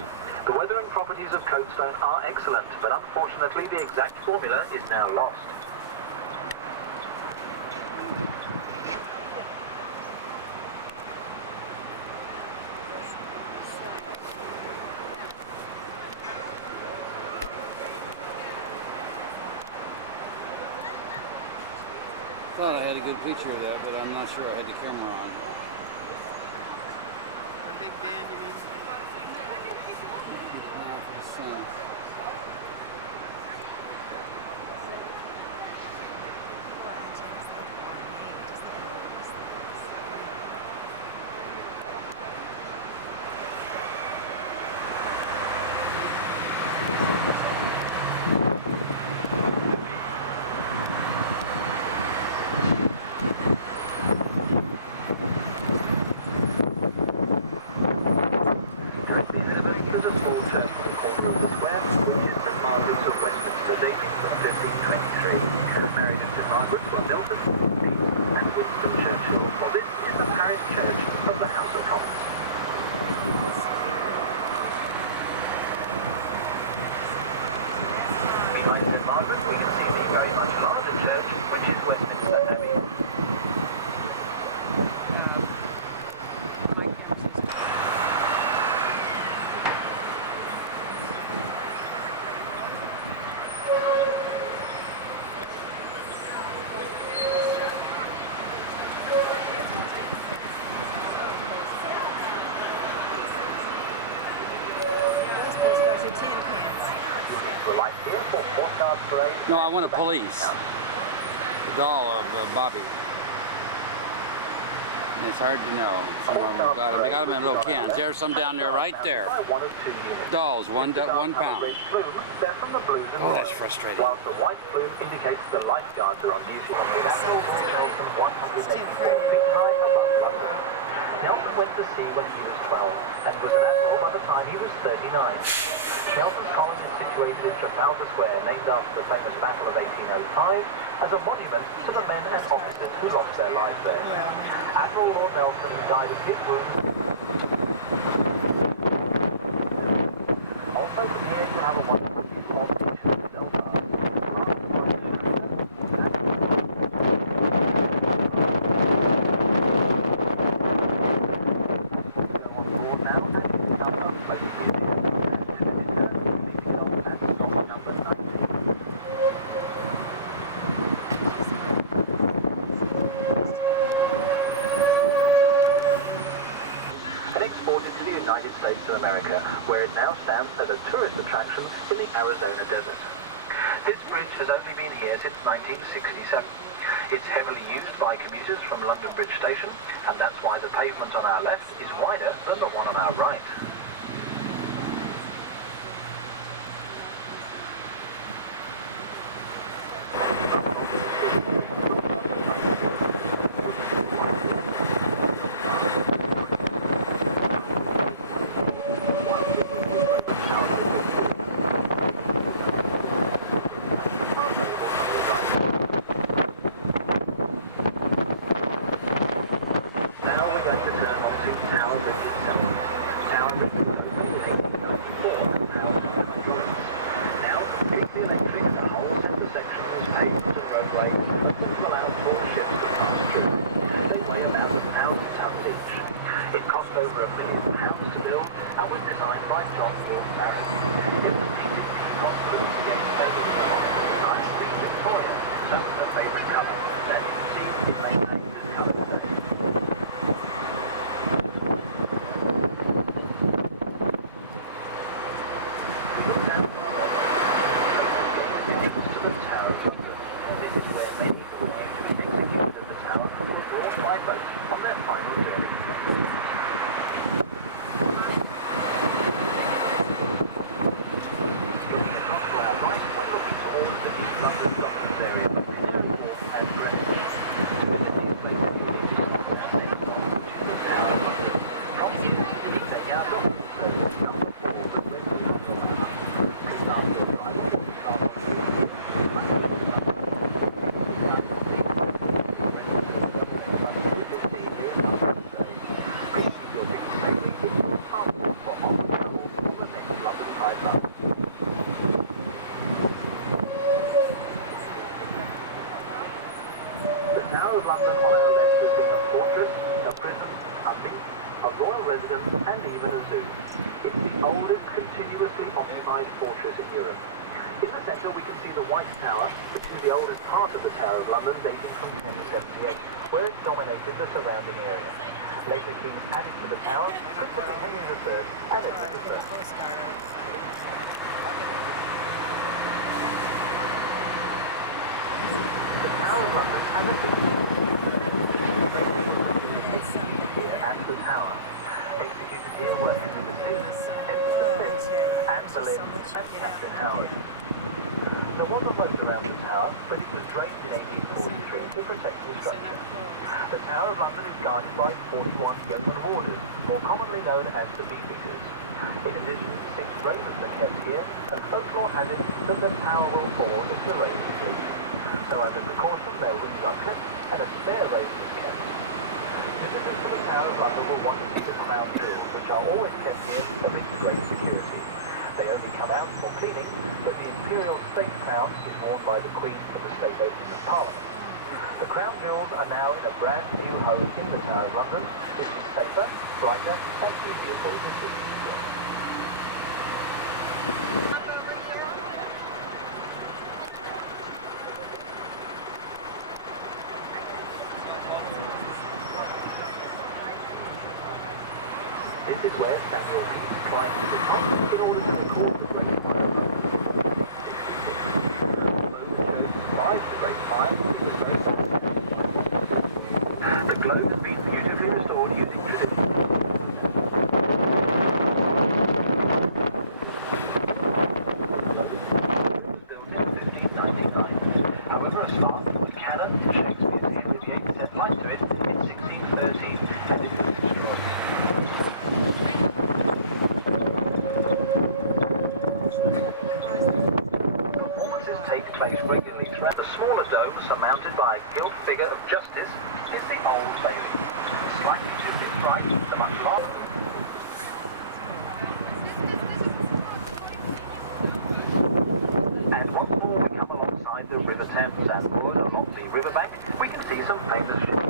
The weather and properties of codestone are excellent, but unfortunately the exact formula is now lost. Thought I had a good picture of that, but I'm not sure I had the camera on. There's a small church on the corner of the square, which is St Margaret's of Westminster, dating from 1523. Married to St Margaret's were Milton, Pepys, and Winston Churchill, for this is the parish church of the House of Commons. Behind St Margaret, we can see the very much larger church, which is Westminster Abbey. My camera says We're light here for parade. No, I want a police. The doll of Bobby. And it's hard to know. Some of them they got them in little cans. There's some down there, right there. Dolls, one pound. Oh, that's frustrating. Whilst the white plume indicates the lifeguards are on duty on the Admiral Lord Nelson 184 feet high above London. Nelson went to sea when he was 12 and was an admiral by the time he was 39. Nelson's column is situated in Trafalgar Square, named after the famous Battle of 1805, as a monument to the men and officers who lost their lives there. Admiral Lord Nelson died of his wounds. Also from here you have a wonderful view of Belfast. Go on board now and pick up a floating museum. United States of America, where it now stands as a tourist attraction in the Arizona desert. This bridge has only been here since 1967. It's heavily used by commuters from London Bridge Station, and that's why the pavement on our left is wider than the one on our right. There was a moat around the tower, but it was drained in 1843 to protect the structure. The Tower of London is guarded by 41 yeoman warders, more commonly known as the Beefeaters. In addition, 6 ravens are kept here, and folklore has it that the tower will fall if the ravens leave. So as a precaution, their wings are clipped, and a spare raven is kept. Visitors to the Tower of London will want to see the crown jewels, which are always kept here amidst great security. They only come out for cleaning, but the imperial state crown is worn by the Queen for the state opening of Parliament. The crown jewels are now in a brand new home in the Tower of London. This is safer, brighter, and easier for visitors to enjoy. This is where Samuel Pepys climbed to the top in order to record the Great Fire of 1966. spark with cannon in Shakespeare's Henry VIII set light to it in 1613, and it was destroyed. Performances take place regularly throughout. The smaller dome, surmounted by a gilt figure of Justice, is the Old Bailey. Slightly to its right, the much larger. And once more we come alongside the River Thames, and moored along the riverbank, we can see some famous ships.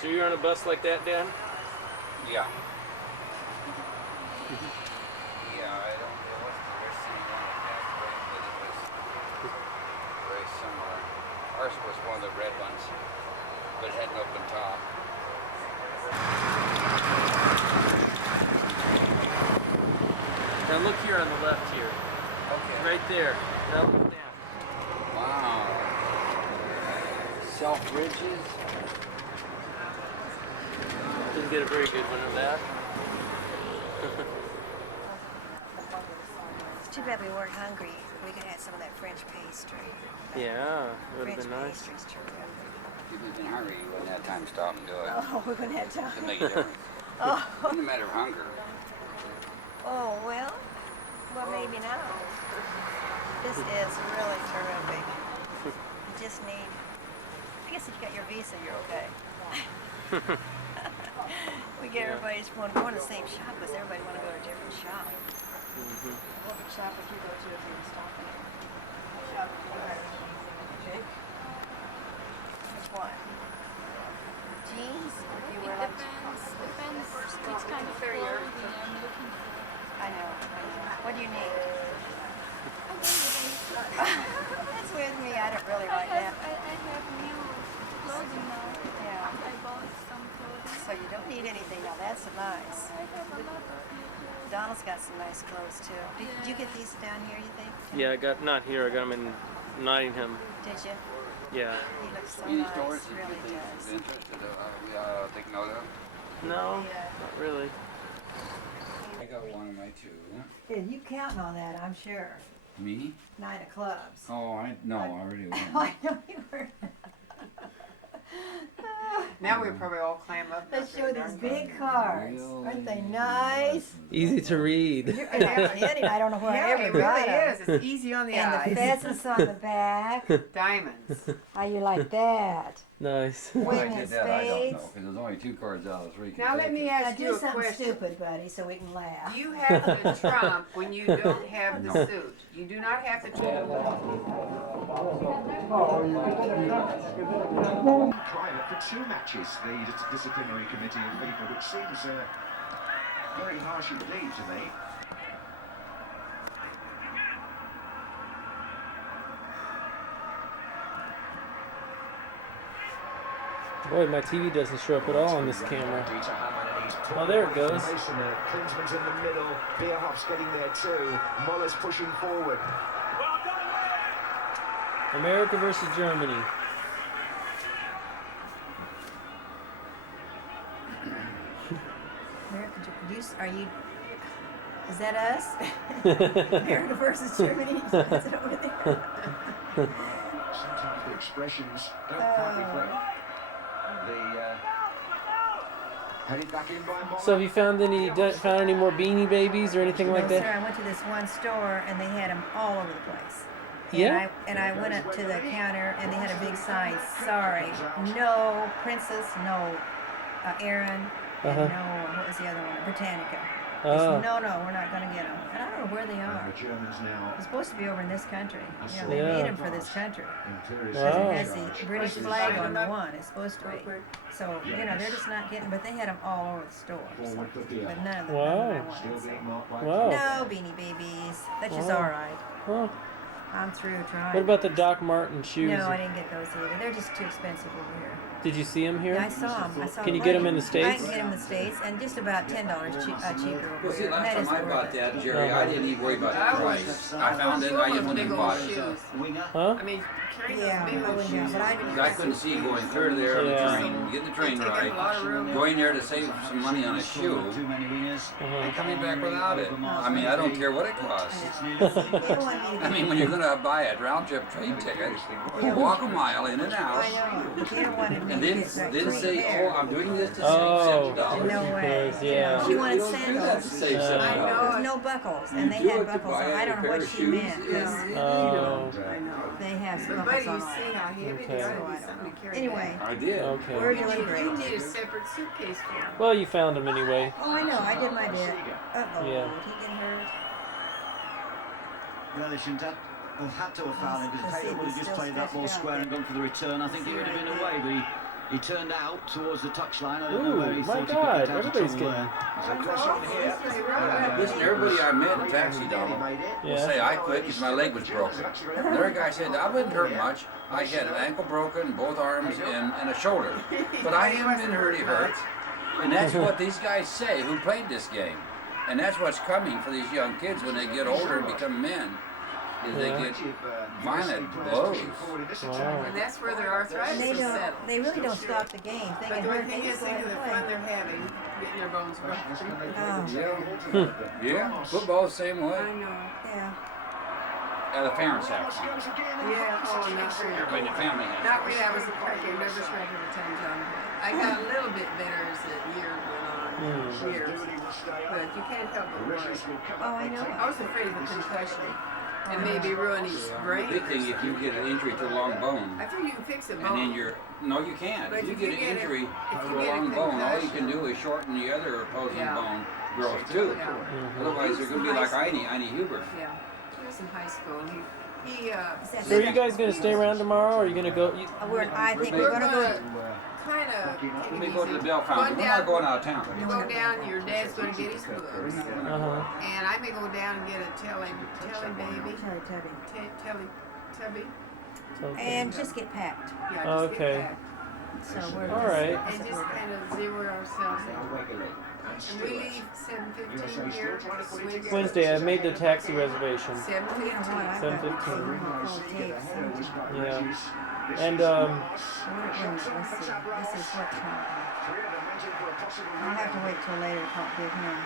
So you're on a bus like that, Dan? Yeah. Yeah, I don't know what's the worst thing one of that, but it was very similar. Ours was one of the red ones, but it had an open top. Now look here on the left here. Okay. Right there. Now look down. Wow. Self-ridges. Didn't get a very good one of that. It's too bad we weren't hungry. We could have had some of that French pastry. Yeah, it would have been nice. French pastry's terrific. If you've been hungry, you wouldn't have time to stop and do it. Oh, we wouldn't have time. It'd make a difference. Oh. It wasn't a matter of hunger. Oh, well, maybe not. This is really terrific. You just need, I guess if you got your visa, you're okay. We get everybody's going to the same shop because everybody want to go to a different shop. What shop would you go to if you were stopping here? What shop would you go to? Which one? Jeans? You wear like Depends. Which kind of clothing I'm looking for. I know. What do you need? That's with me. I don't really like that. I have new clothing now. Yeah. I bought some clothing. So you don't need anything now. That's nice. I have a lot of new clothes. Donald's got some nice clothes too. Did you get these down here, you think? Yeah, I got not here. I got them in Nottingham. Did you? Yeah. He looks so Any nice. stores that Really you think does. is interested we take note of? No, Yeah. not really. I got one of my two. Yeah, you counting on that, I'm sure. Me? Night of clubs. Oh, I already won. I know you were. Now we probably all clam up. Let's show these big cards. Aren't they nice? Easy to read. They're kidding. I don't know where I Yeah, ever it really got 'em. is. It's easy on the And eyes. the pheasants on the back. Diamonds. How you like that? Nice. Why I Women did that, I don't know, spades. because there's only 2 cards out of 3. Now let me Now ask do you a something question. stupid, buddy, so we can laugh. You have the trump when you don't have the suit. You do not have the trump. Private for 2 matches, the disciplinary committee of FIFA, which seems very harsh indeed to me. Boy, my TV doesn't show up at all on this camera. Oh, there it goes. Klinsmann's in the middle, Bierhoff's getting there too, Muller's pushing forward. America versus Germany. America, are you? Is that us? America versus Germany? Is it over there? Sometimes the expressions don't quite reflect headed back in by Muller. So have you found any more Beanie Babies or anything like No, that? sir, I went to this one store and they had them all over the place. Yeah? And I went up to the counter and they had a big sign, sorry, no Princess, no Aaron, and no, what was the other one? Britannica. They said, no, we're not going to get them. And I don't know where they are. The Germans now. They're supposed to be over in this country. You know, they Yeah. made them for this country. Wow. It has the British flag on the one. It's supposed to be. So, you know, they're just not getting, but they had them all over the store. So, but none of them I wanted. So. Wow. No Beanie Babies. That's just Wow. all right. Huh. I'm through trying. What about the Doc Martin shoes? No, I didn't get those either. They're just too expensive over here. Did you see them here? Yeah, I saw them. Can you get them in the I States? can get them in the States, and just about $10 cheaper over Well, see, here. And that last time I isn't bought worth it. that, Jerry, I didn't even worry about the price. I found it, I just went and bought it. Huh? I mean, carrying Yeah, those big old shoes. but I Because I couldn't see going clear there on the Yeah. train, getting the train They take up a lot right, of room. going there to save some money on a shoe, and coming back without it. I mean, I don't care what it costs. They don't want me to I mean, when you're going to buy a round-trip train ticket, walk a mile in and out, I know. They don't want me and to then get that say, free oh, hair. I'm doing this to save Oh, $7. No way. Because, yeah. She wanted You don't do that to sandals. save I $7. There's no buckles, You and they do had it to buckles. buy I a don't know pair what of she shoes. meant. 'Cause Oh. they have But buckles buddy, on you all. see how heavy Okay. they So are I to be don't something to carry Anyway, I did. Okay. we're back. doing great. You need a separate suitcase for them. Well, you found them anyway. Oh, I know. I did my bit. Uh-oh. Yeah. Did he get hurt? Well, they shouldn't have, had to have fouled him because Let's see Taylor if would have he's just still played that ball stretched out square and there. gone for the return. I think he would have been away, but he turned out towards the touchline. I don't know Ooh, where he my thought he God, could get out of everybody's trouble getting- there. There's a cross on here. Listen, everybody I met in the taxi, Donald, will say I quit because my leg was broken. Another guy said, I wasn't hurt much. I had an ankle broken, both arms, and a shoulder. But I haven't been hurt. And that's what these guys say who played this game. And that's what's coming for these young kids when they get older and become men. Is they get violent blows. Wow. And that's where their arthritis They is don't. settled. They really don't stop the game. They But get the hurt. thing They is, just go think of ahead the and fun play. they're having, getting their bones broken. Oh, Yeah, football the same way. I know. yeah. The parents have fun. Yeah, oh, and not really. Everybody in the family has Not really, I was a cracker, never tried to return John. I got a little bit better as the year went on, years, but you can't help but worry. Oh, I know. I was afraid of a concussion and maybe ruin his brain. Big thing if you get an injury to a long bone, I think you can fix it and then bone. you're, no you can't. But If you if get you an get a- injury if to you a get a long bone, all you concussion- can do is shorten the other opposing Yeah. bone growth too. Yeah. Otherwise they're going to be like Eine Huber. Yeah, he was in high school and he So are you guys going to stay around tomorrow, or are you going to go? I think we're gonna go. kind of Let me go to the Bell Fountain. We're not going out of town. You go down, your dad's going to get his books. Uh-huh. And I Let me go down and get a telly baby. Teletubby. And just get packed. Yeah, just Okay. get packed. So we're All right. And just kind of zero ourselves out. And we leave 7:15 here Wednesday, I made the taxi reservation. 7:15. 7:15. Yeah. And This is what time? I'll have to wait till later to talk to him.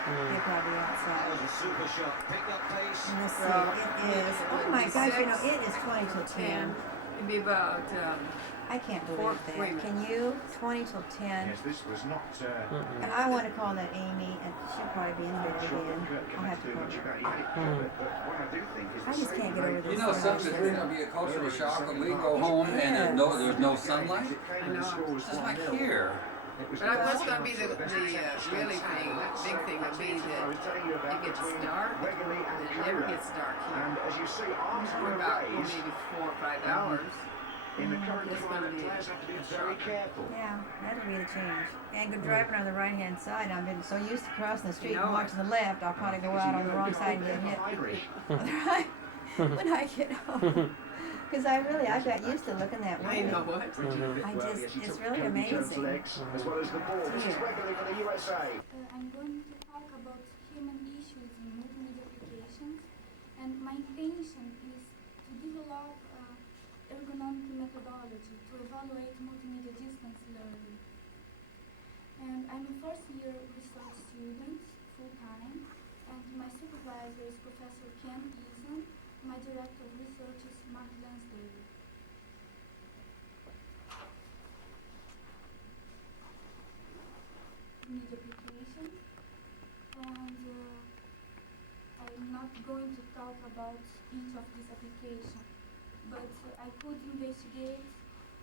He'll probably be outside. Let's see, it is, oh my gosh, you know, it is 20 till 10. It'd be about, I can't believe that. Can you? 20 till 10. Yes, this was not. And I want to call that Amy, and she'll probably be in bed again. I'll have to call her. I just can't get over this. You know, something's really going to be a culture shock when we go home and there's no sunlight. I know. It's just like here. But what's going to be the really thing, big thing would be that it gets dark, and it never gets dark here. For about maybe 4 or 5 hours. It's going to be a shock. Yeah, that'll be the change. And good driving on the right-hand side. I've been so used to crossing the street and watching the left, I'll probably go out on the wrong side and get hit. When I get home. Because I got used to looking that way. I know what. It's really amazing. As well as the ball. This is regularly for the USA. I'm going to talk about human issues in multimedia applications, and my intention is to develop ergonomic methodology to evaluate multimedia distance learning. And I'm a first-year research student, full-time, and my supervisor is Professor Ken Eason. My director of research is Mark Lansdale. Media applications, and I'm not going to talk about each of these applications, but I could investigate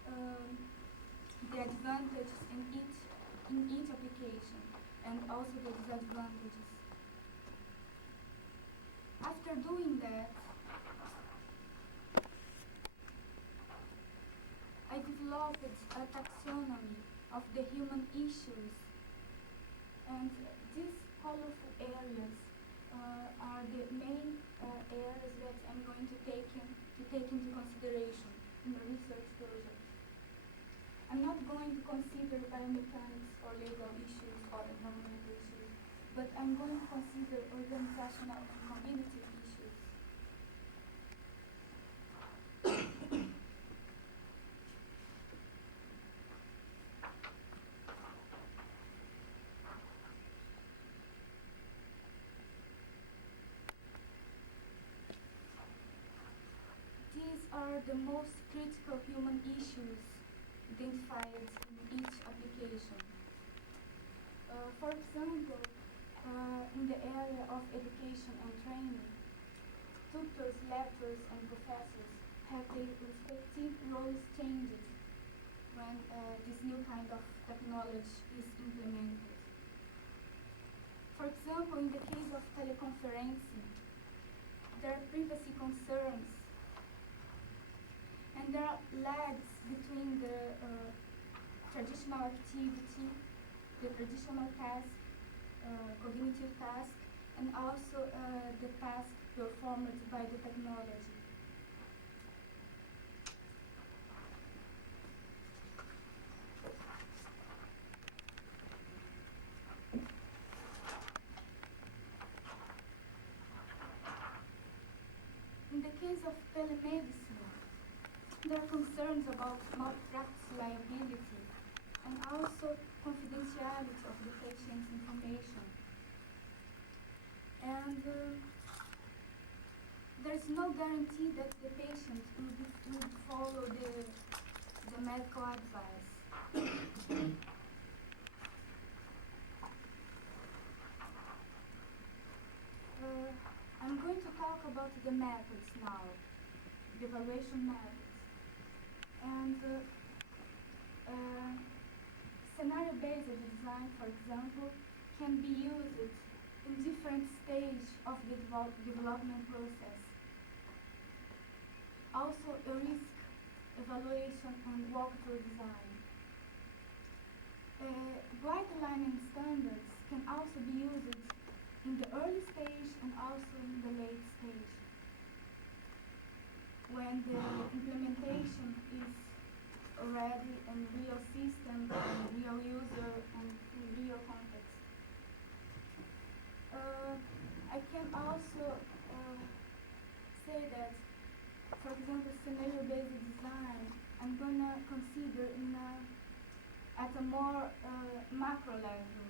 the advantages in each application and also the disadvantages. After doing that, I developed a taxonomy of the human issues, and these colorful areas are the main areas that I'm going to take into consideration in the research project. I'm not going to consider biomechanics or legal issues or environmental issues, but I'm going to consider organizational and cognitive issues. These are the most critical human issues identified in each application. For example, in the area of education and training, tutors, lecturers, and professors have their respective roles changed when this new kind of technology is implemented. For example, in the case of teleconferencing, there are privacy concerns, and there are lags between the traditional activity, the traditional task, cognitive task, and also the task performed by the technology. In the case of telemedicine, there are concerns about malpractice liability and also confidentiality of the patient's information. And there is no guarantee that the patient will follow the medical advice. I'm going to talk about the methods now, the evaluation methods. And scenario-based design, for example, can be used in different stages of the development process. Also, a risk evaluation and walkthrough design. Guidelines and standards can also be used in the early stage and also in the late stage, when the implementation is already in real system, and real user, and in real context. I can also say that, for example, scenario-based design, I'm gonna consider at a more macro level,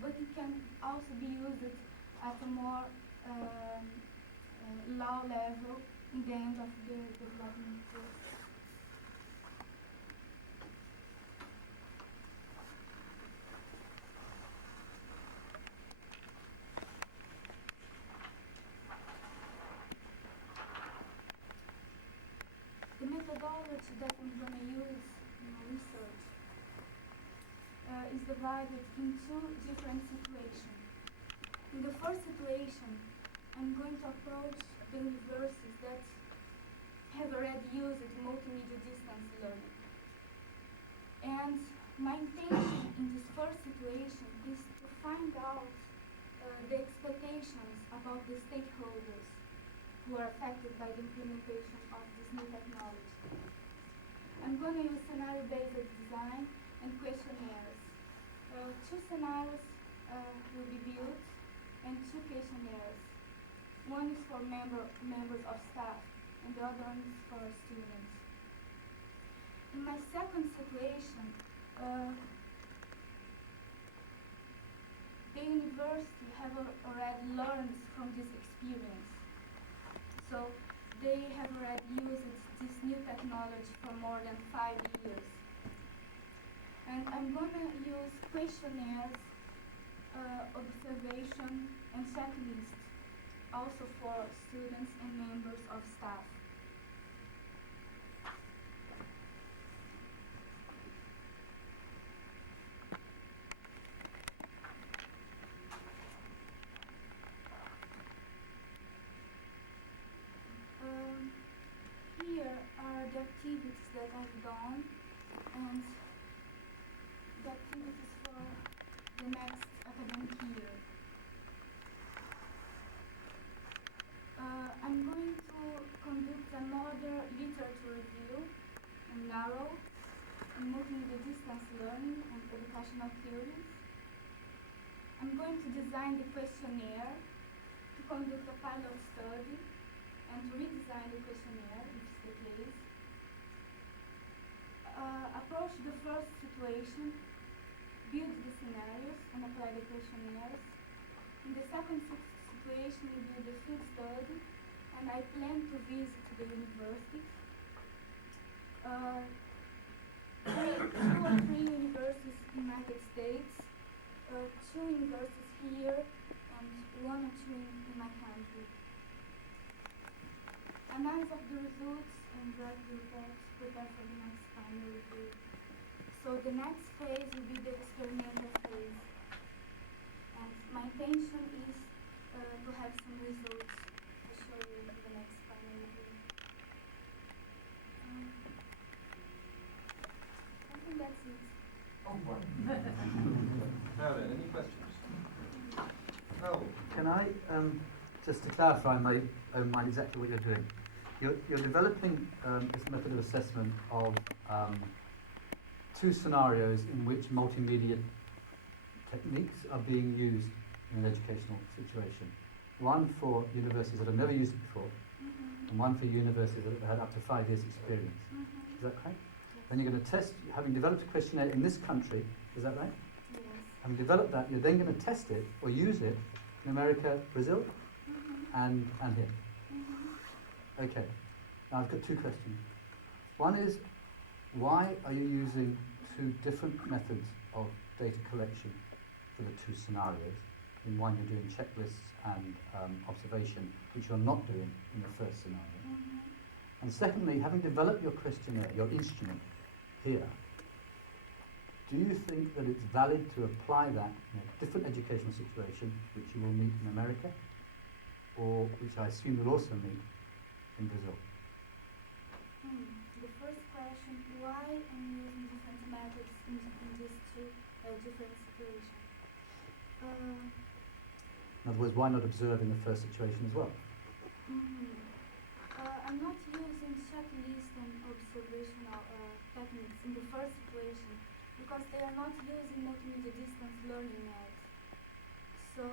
but it can also be used at a more low level in the end of the development process. The methodology that I'm going to use in my research is divided in two different situations. In the first situation, I'm going to approach the universities that have already used multimedia distance learning. And my intention in this first situation is to find out the expectations about the stakeholders who are affected by the implementation of this new technology. I'm going to use scenario-based design and questionnaires. Two scenarios will be built and two questionnaires. One is for members of staff and the other one is for students. In my second situation, the university have already learned from this experience. So they have already used this new technology for more than 5 years. And I'm going to use questionnaires, observation, and checklists also for students and members of staff. Here are the activities that I've done and the activities for the next academic year. I'm going to conduct another literature review on narrow and multimedia distance learning and educational theories. I'm going to design the questionnaire, to conduct a pilot study, and to redesign the questionnaire, if it's the case. Approach the first situation, build the scenarios, and apply the questionnaires. In the second situation, we do the field study, and I plan to visit the universities. Two or three universities in the United States, two universities here, and one or two in my country. Analysis of the results and draft the reports prepared for the next final review. So the next phase will be the experimental phase. And my intention is to have some results to show you in the next final review. I think that's it. Oh, now then, any questions? Oh. Can I, just to clarify in my own mind exactly what you're doing? You're developing this method of assessment of two scenarios in which multimedia techniques are being used in an educational situation. One for universities that have never used it before, and one for universities that have had up to 5 years experience. Is that correct? Then you're going to test, having developed a questionnaire in this country, is that right? Yes. Having developed that, you're then going to test it or use it in America, Brazil, and here. Okay, now I've got two questions. One is, why are you using two different methods of data collection for the two scenarios? In one you're doing checklists and observation, which you're not doing in the first scenario. And secondly, having developed your questionnaire, your instrument here, do you think that it's valid to apply that in a different educational situation, which you will meet in America, or which I assume you'll also meet in Brazil? The first question, why I'm using different methods in these two different situations? In other words, why not observe in the first situation as well? I'm not using checklist and observational techniques in the first situation because they are not using multimedia distance learning yet. So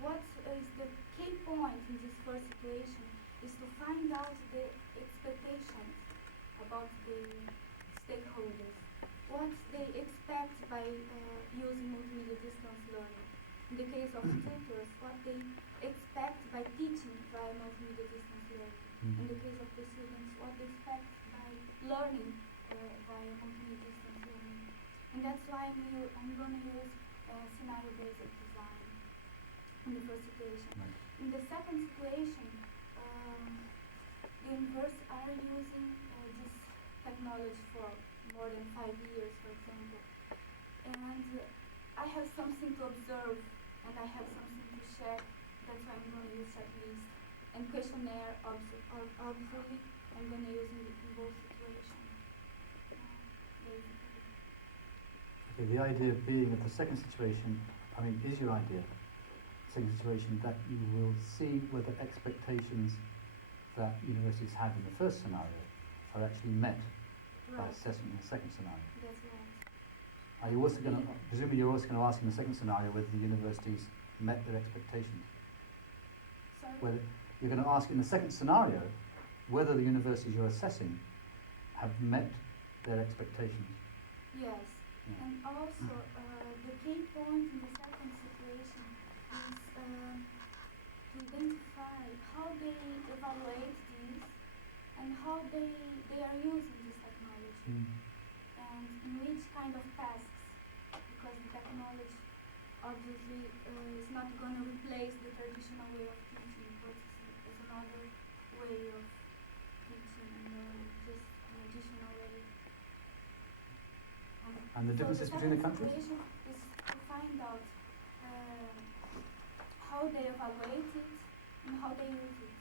what is the key point in this first situation is to find out the expectations about the stakeholders, what they expect by using multimedia distance learning. In the case of tutors, what they expect by teaching via multimedia distance learning. In the case of the students, what they expect by learning via multimedia distance learning. And that's why I'm going to use scenario-based design in the first situation. In the second situation, the universities are using this technology for more than 5 years, for example. And I have something to observe and I have something to check. That's why I'm going to use checklist. And questionnaire, obviously, I'm going to use in both situations. Okay, the idea of being at the second situation, I mean, is your idea, second situation, that you will see whether expectations that universities had in the first scenario are actually met by assessment in the second scenario. That's right. Are you also going to, presumably you're also going to ask in the second scenario whether the universities met their expectations? Sorry? Whether you're going to ask in the second scenario whether the universities you're assessing have met their expectations. Yes. Yeah. And also, the key point in the second situation is to identify how they evaluate these and how they are using this technology and in which kind of tasks, because the technology obviously is not going to replace the traditional way of teaching, but it's another way of teaching and just an additional way. And the differences between the countries? The second situation is to find out how they evaluate it and how they use it.